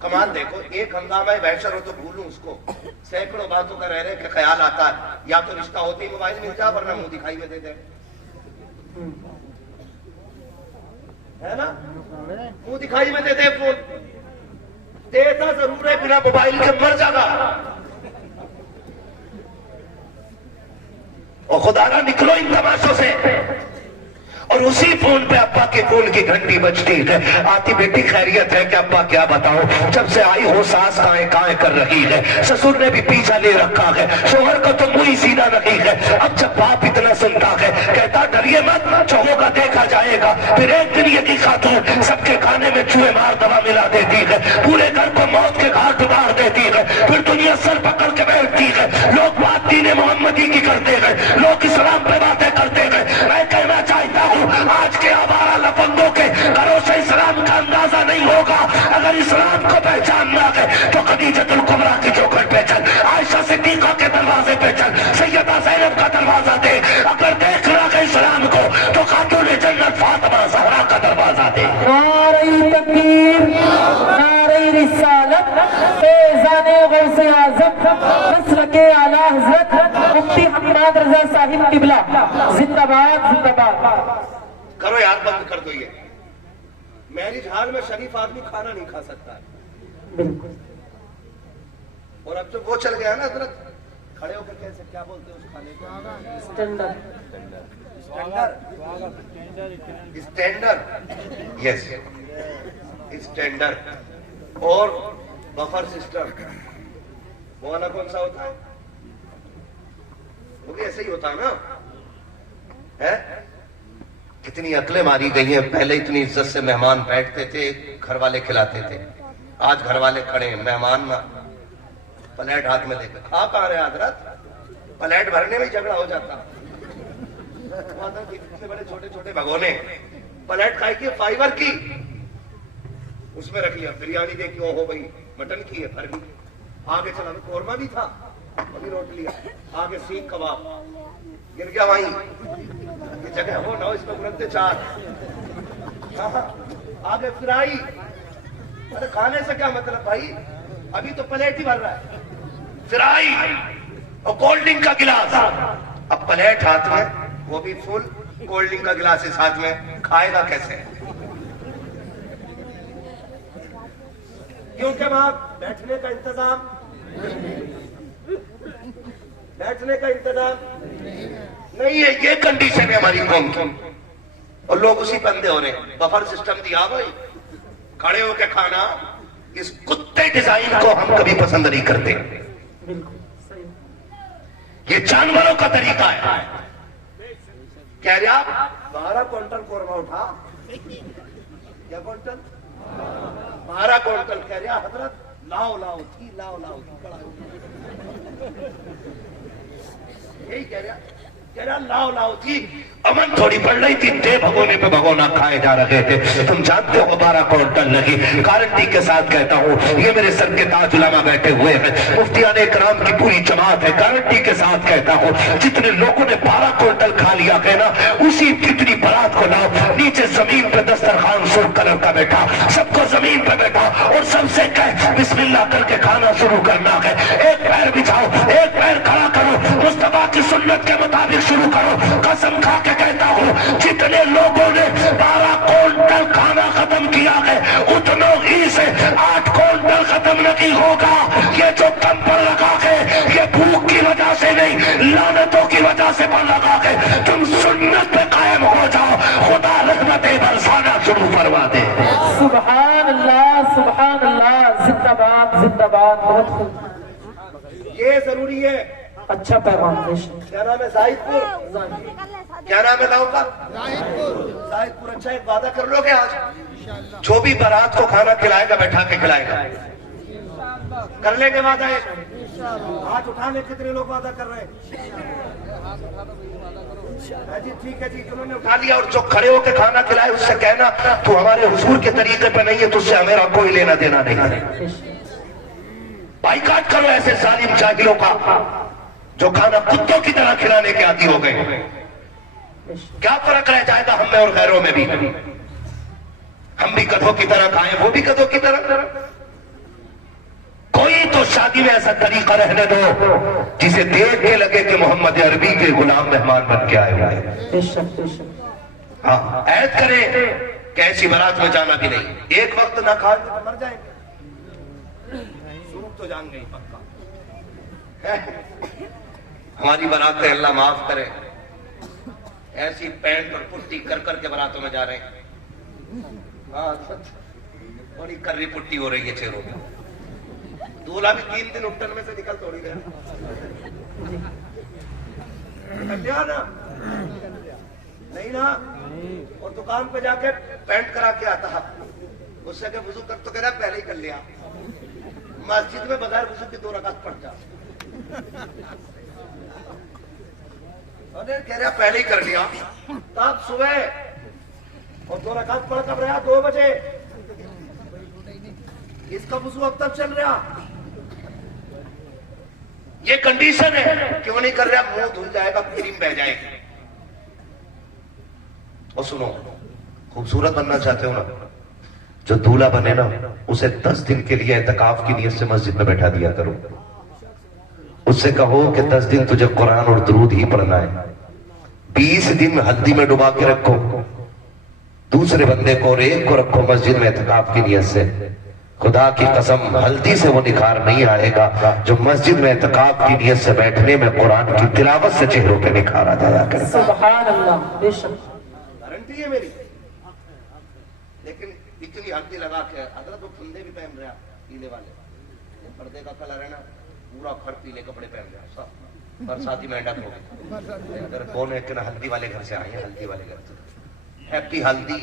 कमाल देखो, एक हंगामा वहशर हो तो भूलूं उसको, सैकड़ों बातों का रह रहे के ख्याल आता है, या तो रिश्ता होते ही मोबाइल मिल जा वरना मुंह दिखाई में दे दे, है ना? मुंह दिखाई में दे दे फोन, देता जरूर है, बिना मोबाइल के मर जाएगा। और खुदा ना निकलो इन तमाशों से। और उसी फोन पे अब्बा के फोन की घंटी बजती है, आती बेटी खैरियत है कि? अब्बा क्या बताओ, जब से आई हो सास काए काए कर रही है, ससुर ने भी पीछा ले रखा है, शोहर को तो मुंह ही सीधा नहीं है। अब जब बाप इतना सुनता है, कहता डरिए मत, जो होगा देखा जाएगा। फिर एक दिन ये की खातून सबके खाने में चूहे मार दवा मिला देती है, पूरे घर को मौत के घाट उतार देती है। फिर दुनिया सर पकड़ के बैठती है, लोग बात दीन मोहम्मदी की करते हैं, लोग इस्लाम पे बातें करते हैं। मैं कहना चाहता हूँ, आज के आवारा लफंगों के घरों से इस्लाम का अंदाजा नहीं होगा। अगर इस्लाम को पहचानना है तो खदीजतुल कुबरा की चौखट पे चल, आयशा सिद्दीका के दरवाजे पे चल, सैयदा ज़ैनब का दरवाजा दे। अगर देखना है इस्लाम को तो खातून जन्नत फातिमा ज़हरा का दरवाजा दे। नारे तकबीर, नारे रिसालत, फैज़ाने गौसे आज़म, मसलके आला हज़रत मुफ्ती हम्माद रज़ा साहिब किबला, जिंदाबाद जिंदाबाद। करो यार, बंद कर दो ये। मैरिज हाल में शरीफ आदमी खाना नहीं खा सकता है। बिल्कुल। और अब तो वो चल गया ना हजरत, खड़े होकर कैसे क्या बोलते हैं उस खाने को? स्टैंडर्ड। Standard, yes, standard. और बफर सिस्टम, वो वाला कौन सा होता है? वो भी ऐसे ही होता है ना? है? कितनी अकलें मारी गई हैं। पहले इतनी इज्जत से मेहमान बैठते थे, घर वाले खिलाते थे। आज घर वाले खड़े हैं, मेहमान ना, प्लेट हाथ में लेकर खा पा रहे हजरत, प्लेट भरने में झगड़ा हो जाता। इतने बड़े छोटे छोटे भगोने, प्लेट खाई की फाइबर की, उसमें रख लिया, बिरयानी देखी, ओहो भाई मटन की है, भर गई। आगे चला तो कोरमा भी था, अभी रोट लिया, आगे सीख कबाब, गिर गया वहीं। ये जगह हो ना, इसमें बुरंते चार, आगे फ्राई। अरे खाने से क्या मतलब भाई, अभी तो प्लेट ही भर रहा है, फ्राई और कोल्ड ड्रिंक का गिलास। अब प्लेट हाथ में, वो भी फुल, कोल्ड ड्रिंक का गिलास इस हाथ में, खाएगा कैसे? क्योंकि वहां बैठने का इंतजाम, बैठने का इंतजाम नहीं है। ये कंडीशन है हमारी कौम की, और लोग उसी बंदे हो रहे हैं। बफर सिस्टम दिया भाई, खड़े होकर खाना, इस कुत्ते डिजाइन को हम कभी पसंद नहीं करते। बिल्कुल सही। ये जानवरों का तरीका है। कह रहे आप 12 क्विंटल कोरमा उठा, क्या क्विंटल? 12 क्विंटल। कह रहे हजरत लाओ लाओ थी, लाओ लाओ थी, यही कह रहा। तेरा लाओ लाओ थी, अमन थोड़ी पड़ रही थी, दे भगोने पे भगोना खाए जा रहे थे। तुम जानते हो 12 क्विंटल लगी। गारंटी के साथ कहता हूँ, ये मेरे सर के ताज उलमा बैठे हुए हैं, मुफ्तियाने कराम की पूरी जमात है। गारंटी के साथ कहता हूँ, जितने लोगों ने 12 क्विंटल खा लिया कहना, उसी कितनी बारात को लाओ, नीचे जमीन पे दस्तरखान सूट कलर का बैठा, सबको जमीन पे बैठा और सबसे कह बिस्मिल्लाह करके खाना शुरू करना है। एक पैर बिछाओ, एक पैर खड़ा करो, मुस्तफा की सुन्नत के मुताबिक शुरू करो। कसम खा के कहता हूँ, जितने लोगों ने 12 क्विंटल खाना खत्म किया है, उतनों ही से 8 क्विंटल खत्म नहीं होगा। ये जो दम पर लगा है, ये भूख की वजह से नहीं, लानतों की वजह से पर लगा है। तुम सुन्नत पे कायम हो जाओ, खुदा रहमतें बरसाना शुरू करवा दे। सुभान अल्लाह, सुभान अल्लाह, जिंदाबाद जिंदाबाद। बहुत खूब, ये जरूरी है। अच्छा पैगाम पेश। क्या नाम है? जाहिदपुर। क्या नाम है गाँव का? जाहिदपुर। अच्छा, एक वादा कर लोगे आज, जो भी बारात को खाना खिलाएगा बैठा के खिलाएगा, कर लेंगे वादा? हाथ उठाने कितने लोग वादा कर रहे हैं? जी ठीक है जी, उन्होंने उठा लिया। और जो खड़े होकर खाना खिलाए उससे कहना, तू हमारे हुजूर के तरीके पे नहीं है, तुझसे हमें कोई लेना देना नहीं। बाइकाट करो ऐसे जालिम जाहिलों का जो खाना कुत्तों की तरह खिलाने के आदी हो गए। क्या फर्क रह जाएगा हम में और गैरों में भी? हम भी गधों की तरह खाएं, वो भी गधों की तरह। कोई तो शादी में ऐसा तरीका रहने दो जिसे देख के लगे कि मोहम्मद अरबी के गुलाम मेहमान बन के आए हुए हैं। हाँ, ऐद करें कि ऐसी बारात में जाना भी नहीं। एक वक्त ना खा तो मर जाएंगे, सूख तो जान गई पक्का। हमारी बारातें अल्लाह माफ करे, ऐसी पैंट और पुट्टी कर करके बारातों में जा रहे हैं। हाँ, बड़ी कर्री पुट्टी हो रही है चेहरों में। दूल्हा भी 3 दिन उपटन में से निकल थोड़ी गया ना, नहीं ना। और दुकान पे जाके पैंट करा के आता, उससे के वुजू कर तो कह रहा पहले ही कर लिया। मस्जिद में बगैर वुजू की 2 रकात पढ़ जा, कह रहा पहले ही कर लिया। तब सुबह और 2 रकात पढ़ कब रहा? 2 बजे। इसका वुजू अब तक चल रहा। ये कंडीशन है, क्यों नहीं कर रहा? मुंह धुल जाएगा, क्रीम बह जाएगी। और सुनो, खूबसूरत बनना चाहते हो ना, जो दूल्हा बने ना, उसे 10 दिन के लिए एतकाफ की नीयत से मस्जिद में बैठा दिया करो। उससे कहो कि 10 दिन तुझे कुरान और दुरूद ही पढ़ना है। 20 दिन हल्दी में डुबा के रखो दूसरे बंदे को, और एक को रखो मस्जिद में एतकाफ की नीयत से। खुदा की कसम, हल्दी से वो निखार नहीं आएगा जो मस्जिद में एतकाफ की नीयत से बैठने में कुरान की तिलावत से चेहरों पे निखार आ जाया करे। सुभान अल्लाह, बेशक गारंटी है मेरी। लेकिन इतनी हल्दी लगा के हजरत वो फंदे भी पहन रहा, पीले वाले पर्दे का कलर है ना, पूरा खड़ पीले कपड़े पहन रहा, सब बरसाती मेंढक हो गए। अगर कौन है कि ना हल्दी वाले घर से आए हैं, हल्दी वाले घर से, हैप्पी हल्दी,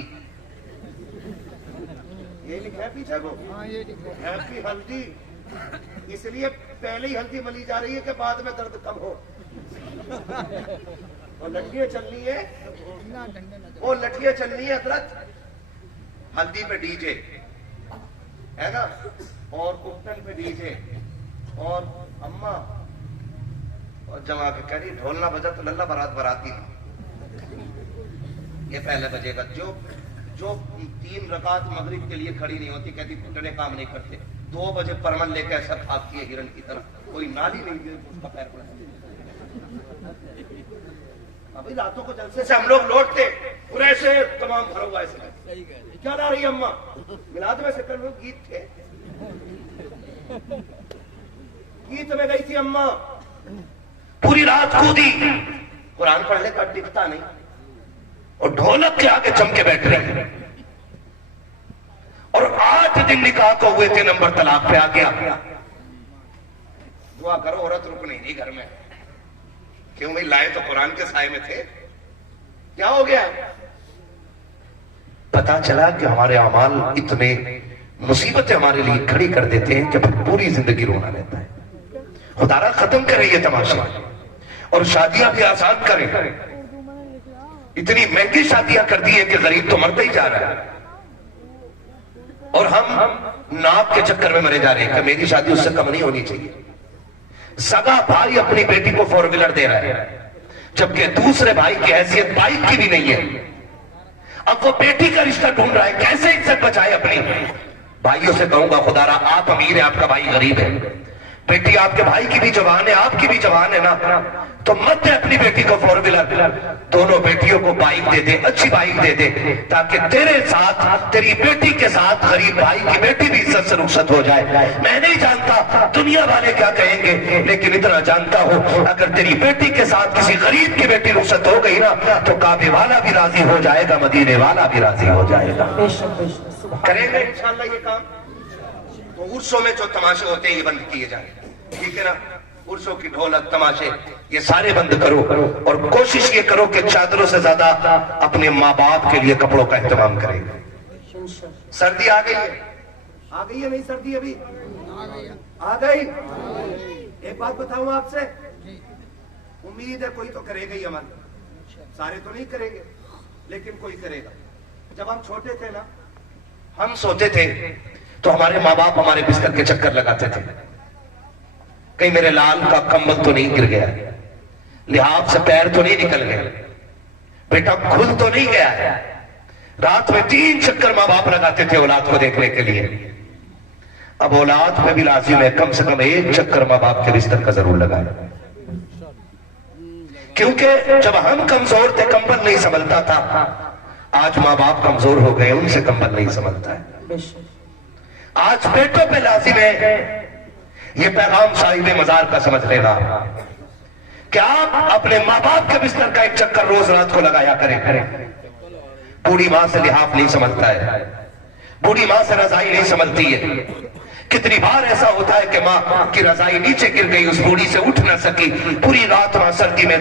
ये लिखा है पीछे को, हैप्पी हल्दी। इसलिए पहले ही हल्दी मली जा रही है कि बाद में दर्द कम हो। और लठियां चलनी है, वो लठियां चलनी है हजरत, हल्दी पे डीजे है ना, और उपटन पे डीजे, और अम्मा और जमा के कह रही ढोल ना बजा तो लल्ला बारात बराती। ये पहले बजेगा। जो 3 रकात मगरिब के लिए खड़ी नहीं होती, कहती घुटने काम नहीं करते, 2 बजे परमल लेकर ऐसा भागती है हिरण की तरह, कोई नाली नहीं उसका पैर पड़ा। अभी रातों को जलसे से हम लोग लौटते और ऐसे तमाम भरा हुआ ऐसे क्या ला रही अम्मा? मिलाद में से कल गीत थे, गीत में गई थी अम्मा, पूरी रात कूदी, कुरान पढ़ने का टिकता नहीं, और ढोलक के आगे जम के बैठ रहे। और 8 दिन निकाह को हुए थे, नंबर तलाक पे आ गया। दुआ करो औरत रुक नहीं थी घर में। क्यों भाई? लाए तो कुरान के साए में थे, क्या हो गया? पता चला कि हमारे अमाल इतने मुसीबतें हमारे लिए खड़ी कर देते हैं कि पूरी जिंदगी रोना रहता है। खुदारा खत्म कर रही है तमाशा। और शादियां भी आसान करें। इतनी महंगी शादियां कर दी है कि गरीब तो मरता ही जा रहा है, और हम नाप के चक्कर में मरे जा रहे हैं कि मेरी शादी उससे कम नहीं होनी चाहिए। सगा भाई अपनी बेटी को 4 व्हीलर दे रहा है, जबकि दूसरे भाई की हैसियत बाइक की भी नहीं है। अब वो बेटी का रिश्ता ढूंढ रहा है, कैसे इज्जत बचाए अपनी। भाइयों से कहूंगा, खुदारा आप अमीर है, आपका भाई गरीब है, बेटी आपके भाई की भी जवान है, आपकी भी जवान है ना, तो मत दे अपनी बेटी को 4 व्हीलर, दोनों बेटियों को बाइक दे दे, अच्छी बाइक दे दे, ताकि तेरे साथ, तेरी बेटी के साथ गरीब भाई की बेटी भी इज्जत से रुखसत हो जाए। मैं नहीं जानता दुनिया वाले क्या कहेंगे, लेकिन इतना जानता हूं, अगर तेरी बेटी के साथ किसी गरीब की बेटी रुखसत हो गई ना, तो काबे वाला भी राजी हो जाएगा, मदीने वाला भी राजी हो जाएगा। करेंगे इंशाल्लाह ये काम। तो उर्सों में जो तमाशे होते हैं ये बंद किए जाए, ठीक है ना। उर्सों की ढोलक तमाशे ये सारे बंद करो, और कोशिश ये करो कि चादरों से ज्यादा अपने माँ बाप के लिए कपड़ों का इंतजाम करें। सर्दी आ गई है नहीं सर्दी अभी आ गई। एक बात बताऊं आपसे, उम्मीद है कोई तो करेगा ही अमल, सारे तो नहीं करेंगे लेकिन कोई करेगा। जब हम छोटे थे ना, हम सोते थे तो हमारे माँ बाप हमारे बिस्तर के चक्कर लगाते थे, कहीं मेरे लाल का कंबल तो नहीं गिर गया, लिहाफ से पैर तो नहीं निकल गया, बेटा खुल तो नहीं गया है। रात में 3 चक्कर माँ बाप लगाते थे औलाद को देखने के लिए। अब औलाद में भी लाजिम है कम से कम 1 चक्कर माँ बाप के बिस्तर का जरूर लगाए, क्योंकि जब हम कमजोर थे कंबल नहीं संभलता था, आज माँ बाप कमजोर हो गए, उनसे कंबल नहीं संभलता है। आज बेटों पे लाजिम है, ये पैगाम साहिब मजार का समझ लेना, क्या आप अपने माँ बाप के बिस्तर का 1 चक्कर रोज रात को लगाया करें। बूढ़ी माँ से लिहाफ नहीं संभलता है, बूढ़ी माँ से रजाई नहीं संभलती है। कितनी बार ऐसा होता है कि माँ की रजाई नीचे गिर गई, उस बूढ़ी से उठ न सकी, पूरी रात वहां सर्दी में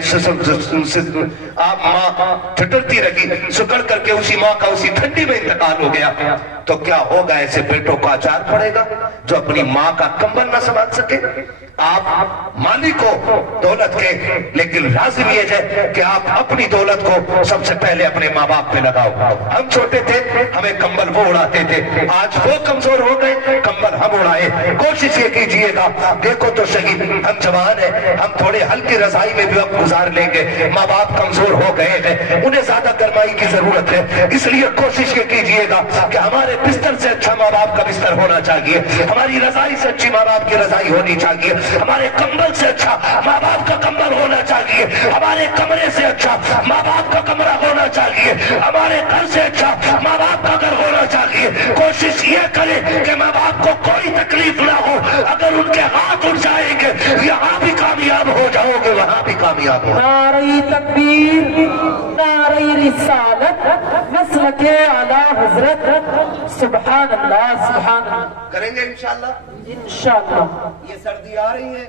आप माँ ठिठुरती रही, सुकड़ करके उसी माँ का उसी ठंडी में इंतकाल हो गया। तो क्या होगा, ऐसे बेटों का आचार पड़ेगा जो अपनी माँ का कंबल न संभाल सके। आप मालिक हो दौलत के, लेकिन लाजिम ये है कि आप अपनी दौलत को सबसे पहले अपने माँ बाप पे लगाओ। हम छोटे थे, हमें कंबल वो उड़ाते थे, आज वो कमजोर हो गए, कंबल हम उड़ाए। कोशिश ये कीजिएगा, देखो तो सही, हम जवान हैं, हम थोड़े हल्की रजाई में भी वक्त गुजार लेंगे। माँ बाप कमजोर हो गए हैं, उन्हें ज्यादा गरमाई की जरूरत है, इसलिए कोशिश ये कीजिएगा कि हमारे बिस्तर से अच्छा माँ बाप का बिस्तर होना चाहिए, हमारी रजाई से अच्छी माँ बाप की रजाई होनी चाहिए, हमारे कंबल से अच्छा माँ बाप का कंबल होना चाहिए, हमारे कमरे से अच्छा माँ बाप का कमरा होना चाहिए, हमारे घर से अच्छा माँ बाप का घर होना चाहिए। कोशिश ये करें कि माँ बाप को कोई तकलीफ ना हो, अगर उनके हाथ उठ जाएंगे यहाँ भी कामयाब हो जाओगे, वहां भी कामयाब हो। नारे तकबीर, नारे रिसालत, मसलके आला हजरत, सुभान अल्लाह, सुभान अल्लाह। करेंगे इंशाल्लाह। इंशाअल्लाह। ये सर्दी आ रही है,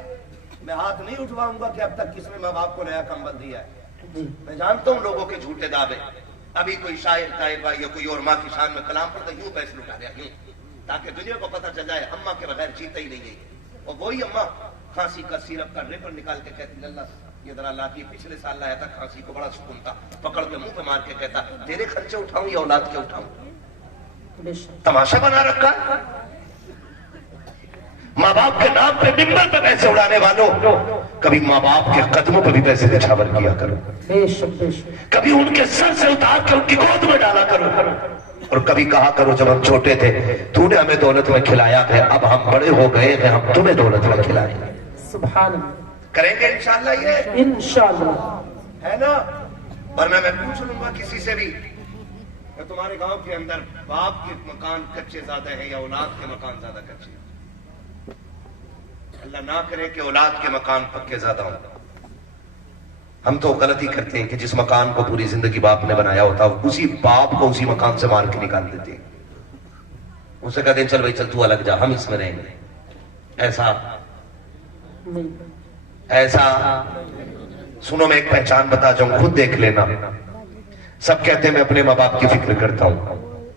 मैं हाथ नहीं उठवाऊंगा कि अब तक किसने माँ बाप को नया कंबल दिया है। मैं जानता हूँ लोगों के झूठे दावे, अभी कोई शायर भाई या कोई और माँ की शान में कलाम पढ़ता यूं पैसे लुटा दिया, यूं, ताकि दुनिया को पता चल जाए अम्मा के बगैर जीता ही नहीं है। और वही अम्मा खांसी का सिरप का रेपर निकाल के कहती, लल्ला ये जरा लाती, पिछले साल लाया था, खांसी को बड़ा सुकून था, पकड़ के मुंह पे मार के कहता, तेरे खर्चे उठाऊं या औलाद के उठाऊं। तमाशा बना रखा। माँ बाप के नाम पे मिंबर पे पैसे उड़ाने वालों, कभी माँ बाप के कदमों पे भी पैसे निछावर किया करो, कभी उनके सर से उतार के उनकी गोद में डाला करो, और कभी कहा करो जब हम छोटे थे तूने हमें दौलत में खिलाया है, अब हम बड़े हो गए हैं, हम तुम्हें दौलत में खिलाएंगे। सुभान। करेंगे इंशाल्लाह, ये इंशाअल्लाह है ना। वरना मैं पूछ लूंगा किसी से भी, तुम्हारे गांव के अंदर बाप के मकान कच्चे ज्यादा है या औलाद के मकान ज्यादा कच्चे? अल्लाह ना करे कि औलाद के मकान पक्के ज्यादा हों। हम तो गलती करते हैं कि जिस मकान को पूरी जिंदगी बाप ने बनाया होता है, उसी बाप को उसी मकान से मार के निकाल देते हैं। उसे कहते हैं चल भाई चल तू अलग जा, हम इसमें रहेंगे। ऐसा सुनो, मैं एक पहचान बता जाऊं, खुद देख लेना। सब कहते हैं मैं अपने माँ बाप की फिक्र करता हूं,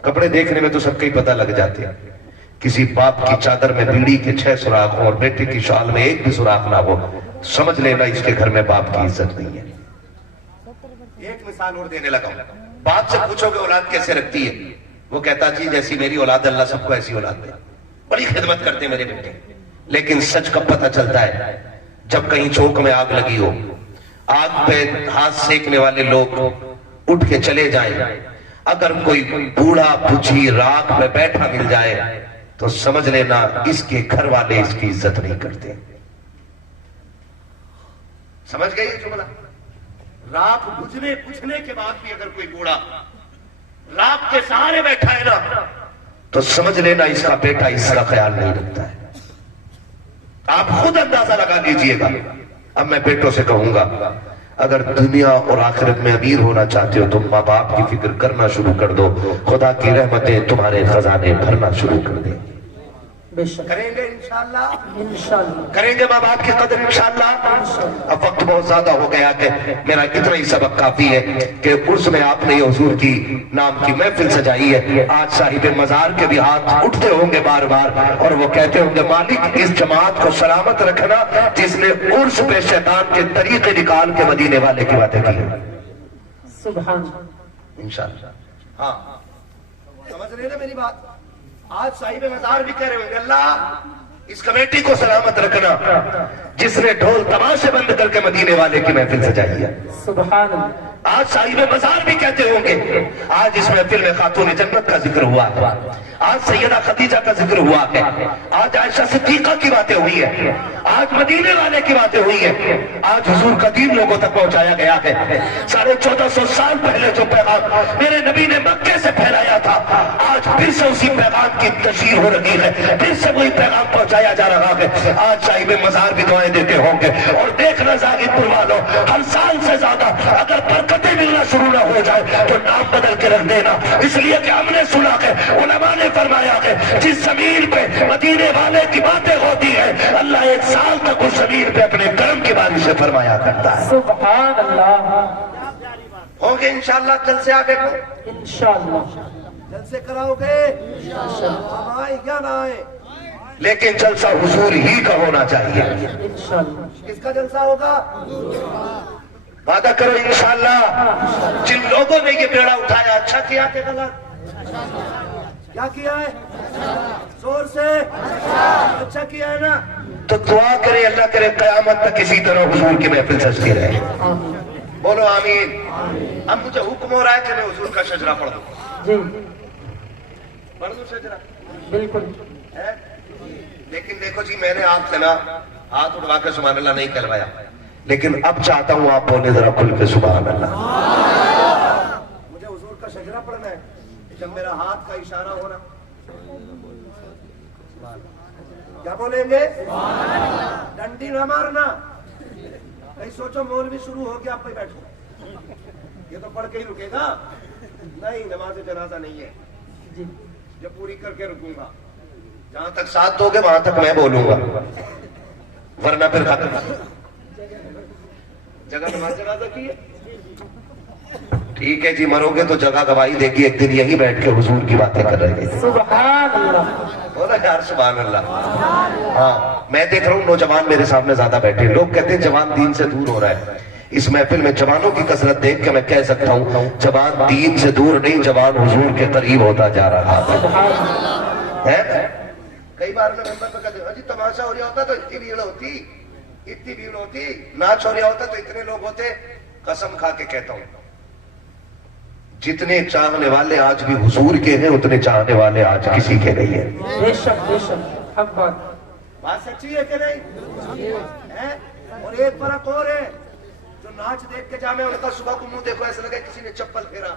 कपड़े देखने में तो सबके ही पता लग जाते हैं। किसी बाप की चादर में बीड़ी के 6 सुराख हो और बेटे की शाल में एक भी सुराख ना हो, समझ लेना इसके घर में बाप की इज्जत नहीं है। एक मिसाल और देने लगा, बाप से पूछोगे औलाद कैसे रखती है, वो कहता जी जैसी मेरी औलाद अल्लाह सबको ऐसी औलाद दे, बड़ी खिदमत करते मेरे बेटे। लेकिन सच कब पता चलता है, जब कहीं चौक में आग लगी हो, आग पे हाथ सेकने वाले लोग उठ के चले जाएं, अगर कोई बूढ़ा बुझी राख में बैठा मिल जाए तो समझ लेना इसके घर वाले इसकी इज्जत नहीं करते। समझ गए ये जुमला? राख बुझने के बाद भी अगर कोई बूढ़ा राख के सहारे बैठा है ना, तो समझ लेना इसका बेटा इसका ख्याल नहीं रखता है। आप खुद अंदाजा लगा लीजिएगा। अब मैं बेटों से कहूंगा, अगर दुनिया और आखिरत में अमीर होना चाहते हो तो माँ बाप की फिक्र करना शुरू कर दो, खुदा की रहमतें तुम्हारे खजाने भरना शुरू कर दे। करेंगे इंशाअल्लाह, इंशाअल्लाह करेंगे माँ बाप की कदर इंशाअल्लाह। अब वक्त बहुत ज्यादा हो गया कि मेरा इतना ही सबक काफी है कि उर्स में आपने ये हुजूर की नाम की महफिल सजाई है। आज साहिब मजार के भी हाथ उठते होंगे बार बार और वो कहते होंगे मालिक इस जमात को सलामत रखना जिसने उर्स पे शैतान के तरीके निकाल के मदीने वाले की बातें की। सुभान इंशाअल्लाह। हाँ समझ रहे ना मेरी बात? आज साहिब मजार भी कह रहे होंगे अल्लाह इस कमेटी को सलामत रखना जिसने ढोल तमाशे बंद करके मदीने वाले की महफिल सजाई है। सुभान। आज साहिब मजार भी कहते होंगे आज इस महफिल में खातून जन्नत का जिक्र हुआ है, आज सैयदा खदीजा का जिक्र हुआ है, आज आयशा सिद्दीका की बातें हुई है, आज मदीने वाले की बातें हुई है, आज हुजूर का दीन लोगों तक पहुंचाया गया है। 1450 साल पहले जो पैगाम मेरे नबी ने मक्के से फैलाया था, आज फिर से उसी पैगाम की तशहीर हो रही है, फिर से वही पैगाम पहुंचाया जा रहा है। आज साहिब मजार भी दुआएं देते होंगे। और देखना जाहिदपुर वालों, हर साल से ज्यादा अगर बरकतें मिलना शुरू ना हो जाए तो नाम बदल के रख देना, इसलिए कि हमने सुना है, उलमा ने फरमाया है जिस जमीन पे मदीने वाले की बातें होती है अल्लाह एक साल तक उस जमीन पे अपने करम की बारिश से फरमाया करता है। सुभान अल्लाह। होंगे इंशाअल्लाह जलसे आगे को, इंशाअल्लाह जलसे कराओगे आए या ना आए, लेकिन जलसा हुजूर ही का होना चाहिए। इंशाअल्लाह। किसका जलसा होगा? वादा करो इंशाअल्लाह। जिन लोगों ने ये बेड़ा उठाया अच्छा किया कि गलत? क्या किया है? जोर से अच्छा किया है ना? तो दुआ करे अल्लाह करे कयामत तक इसी तरह हुजूर की महफिल सजती रहे। बोलो आमीन। अब मुझे हुक्म हो रहा है कि मैं हुजूर का शजरा पढ़ दूं। जी पढ़ दूं शजरा? बिल्कुल है? लेकिन देखो जी मैंने आपसे ना हाथ उठवा के सुभान अल्लाह नहीं कहलवाया, लेकिन अब चाहता हूं आप बोले जरा खुल के सुभान अल्लाह। मुझे हुजूर का शजरा पढ़ना है, जब मेरा हाथ का इशारा हो रहा क्या बोलेंगे? डंडी ना मारना। कहीं सोचो मौलवी शुरू हो गया आप पे बैठो, ये तो पढ़ के ही रुकेगा। नहीं, नमाज जनाजा नहीं है जी, जब पूरी करके रुकूंगा। जहां तक साथ दोगे वहां तक मैं बोलूंगा, वरना फिर खत्म। जगह नमाज जनाजा की है, ठीक है जी। मरोगे तो जगह गवाही देगी, एक दिन यही बैठ के हुजूर की बातें कर रहे हैं। सुभान अल्लाह। बोला यार सुभान अल्लाह। हाँ मैं देख रहा हूँ नौजवान मेरे सामने ज्यादा बैठे, लोग कहते हैं जवान दीन से दूर हो रहा है। इस महफिल में जवानों की कसरत देख के मैं कह सकता हूँ जवान दीन से दूर नहीं, जवान हुजूर के करीब होता जा रहा है। कई बार मैं नंबर पर कहते हैं जी तमाशा हो रहा होता तो इतनी भीड़ होती, इतनी भीड़ होती, नाच हो रहा होता तो इतने लोग होते। कसम खा के कहता हूँ जितने चाहने वाले आज भी हुजूर के हैं उतने चाहने वाले आज किसी के नहीं है। बेशक बेशक हक बात सच्ची है कि नहीं है? और एक फर्क और है, जो नाच देख के जामे उनका सुबह को मुंह देखो ऐसा लगे किसी ने चप्पल फेरा,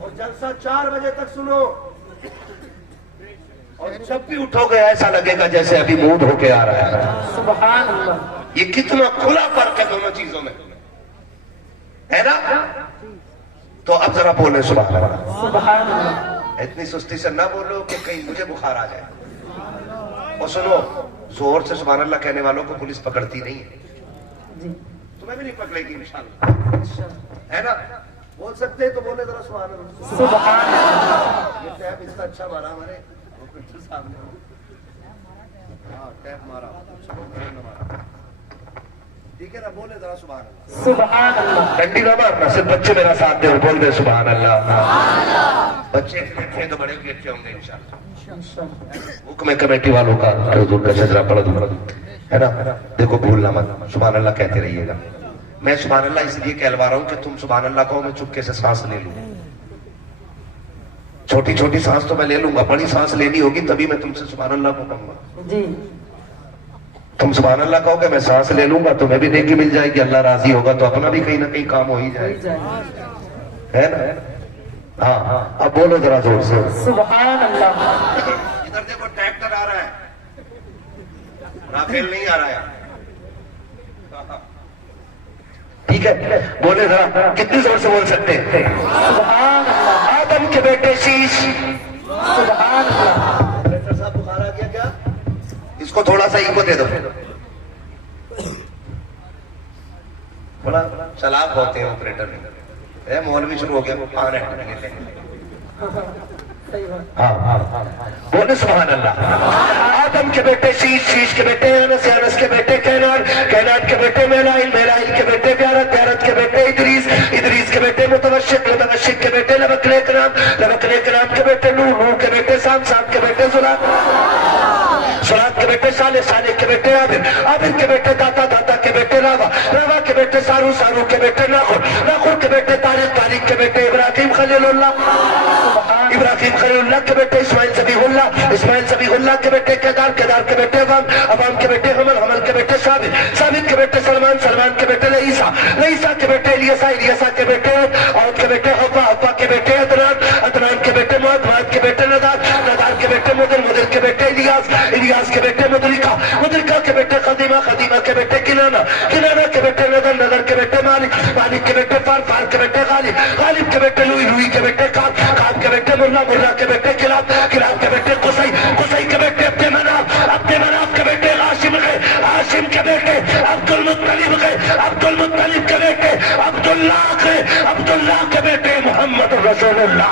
और जलसा 4 बजे तक सुनो और जब भी उठोगे ऐसा लगेगा जैसे अभी मूड होके आ रहा है। सुभान अल्लाह। ये कितना खुला फर्क है दोनों चीजों में, है ना? तो अब जरा बोले सुभान अल्लाह। सुभान अल्लाह। इतनी सुस्ती से ना बोलो कि कहीं मुझे बुखार आ जाए। और सुनो, जोर से सुभान अल्लाह कहने वालों को पुलिस पकड़ती नहीं है जी, तुम्हें भी नहीं पकड़ेगी इंशाअल्लाह, है ना? बोल सकते हैं तो बोले जरा सुभान अल्लाह। सुभान अल्लाह। ये टैप इसका अच्छा मारा हमारे सामने। ठीक है ना, बोले जरा सुभान अल्लाह। सुभान अल्लाह। डंडी ना मारना, सिर्फ बच्चे मेरा साथ दे और बोल दे सुभान अल्लाह। बच्चे अच्छे तो बड़े भी अच्छे होंगे इंशाअल्लाह। हुक्म कमेटी वालों का हुजूर का शजरा पढ़ दूं, है ना। देखो भूलना मत, सुभान अल्लाह कहते रहिएगा। मैं सुभान अल्लाह इसलिए कहलवा रहा हूं कि तुम सुभान अल्लाह कहो, मैं चुपके से सांस ले लूं। छोटी छोटी सांस तो मैं ले लूंगा, बड़ी सांस लेनी होगी तभी मैं तुमसे सुभान अल्लाह को कहूंगा। जी तुम सुभान अल्लाह कहोगे, मैं सांस ले लूंगा, तुम्हें भी नेकी मिल जाएगी, अल्लाह राजी होगा तो अपना भी कहीं ना कहीं काम हो ही जाएगा, है ना। हाँ हाँ, अब बोलो जरा जोर से सुभान अल्लाह। इधर देखो ट्रैक्टर आ रहा है, राफेल नहीं आ रहा है। ठीक है, बोले जरा, कितनी जोर से बोल सकते हैं? सुभान अल्लाह। आदम के बेटे शीश। सुभान अल्लाह। डायरेक्टर साहब बुखार आ गया क्या? इसको थोड़ा सा इको दे दो, थोड़ा सलाब होते हैं ऑपरेटर में। मौलवी शुरू हो गया, सही बात। हाँ हाँ हाँ, बोले सुभान अल्लाह। आदम के बेटे शीश, शीश के बेटे अनस, अनस के बेटे कैनान, कैनान के बेटे मेलाइल, मेलाइल के बेटे ब्यारत, ब्यारत के बेटे इदरीस, इदरीस के बेटे मुतवशिक, मुतवशिक के बेटे लबकले कराम, लबकले कराम के बेटे नूह, नूह के बेटे साम, साम के बेटे जुलाब, जुलाब के बेटे साले, साले के बेटे आबिर, आबिर के बेटे दाता, दाता के बेटे रावा, रावा के बेटे सारू, सारू के बेटे नाखुर, नाखुर के बेटे तारिक, तारिक के बेटे इब्राहिम खलीलुल्लाह, इब्राहिम खलीलुल्लाह के बेटे इस्माइल ज़बीहुल्लाह, इस्माइल ज़बीहुल्लाह के बेटे केदार, केदार के बेटे अवाम, अवाम के बेटे हमल, हमल के बेटे साबित, साबित के बेटे सलमान, सलमान के बेटे लईसा, लईसा के बेटे इलियसा, इलियसा के बेटे औद के बेटे हव्वा, हव्वा के बेटे अदनान, अदनान के बेटे मुआद, मुआद के बेटे नदार, नदार के बेटे मुदिर, मुदिर के बेटे इलियास, इलियास के बेटे मुदरिका, मुदरिका के बेटे खदीमा, खदीमा के बेटे किनाना, किनाना के बेटे नदर, नदर के बेटे मालिक, मालिक के बेटे फार, फार के बेटे गालिब, गालिब के बेटे लुई, लुई के बेटे काब, काब के बेटे मुर्रा, मुर्रा के बेटे किलाब, किलाब के बेटे कुसई, कुसई के बेटे अब्दे मनाफ, अब्दे मनाफ के बेटे हाशिम गए, हाशिम के बेटे अब्दुल मुत्तलिब गए, अब्दुल मुत्तलिब के बेटे अब्दुल्लाह गए, अब्दुल्लाह के बेटे मोहम्मद रसूलुल्लाह।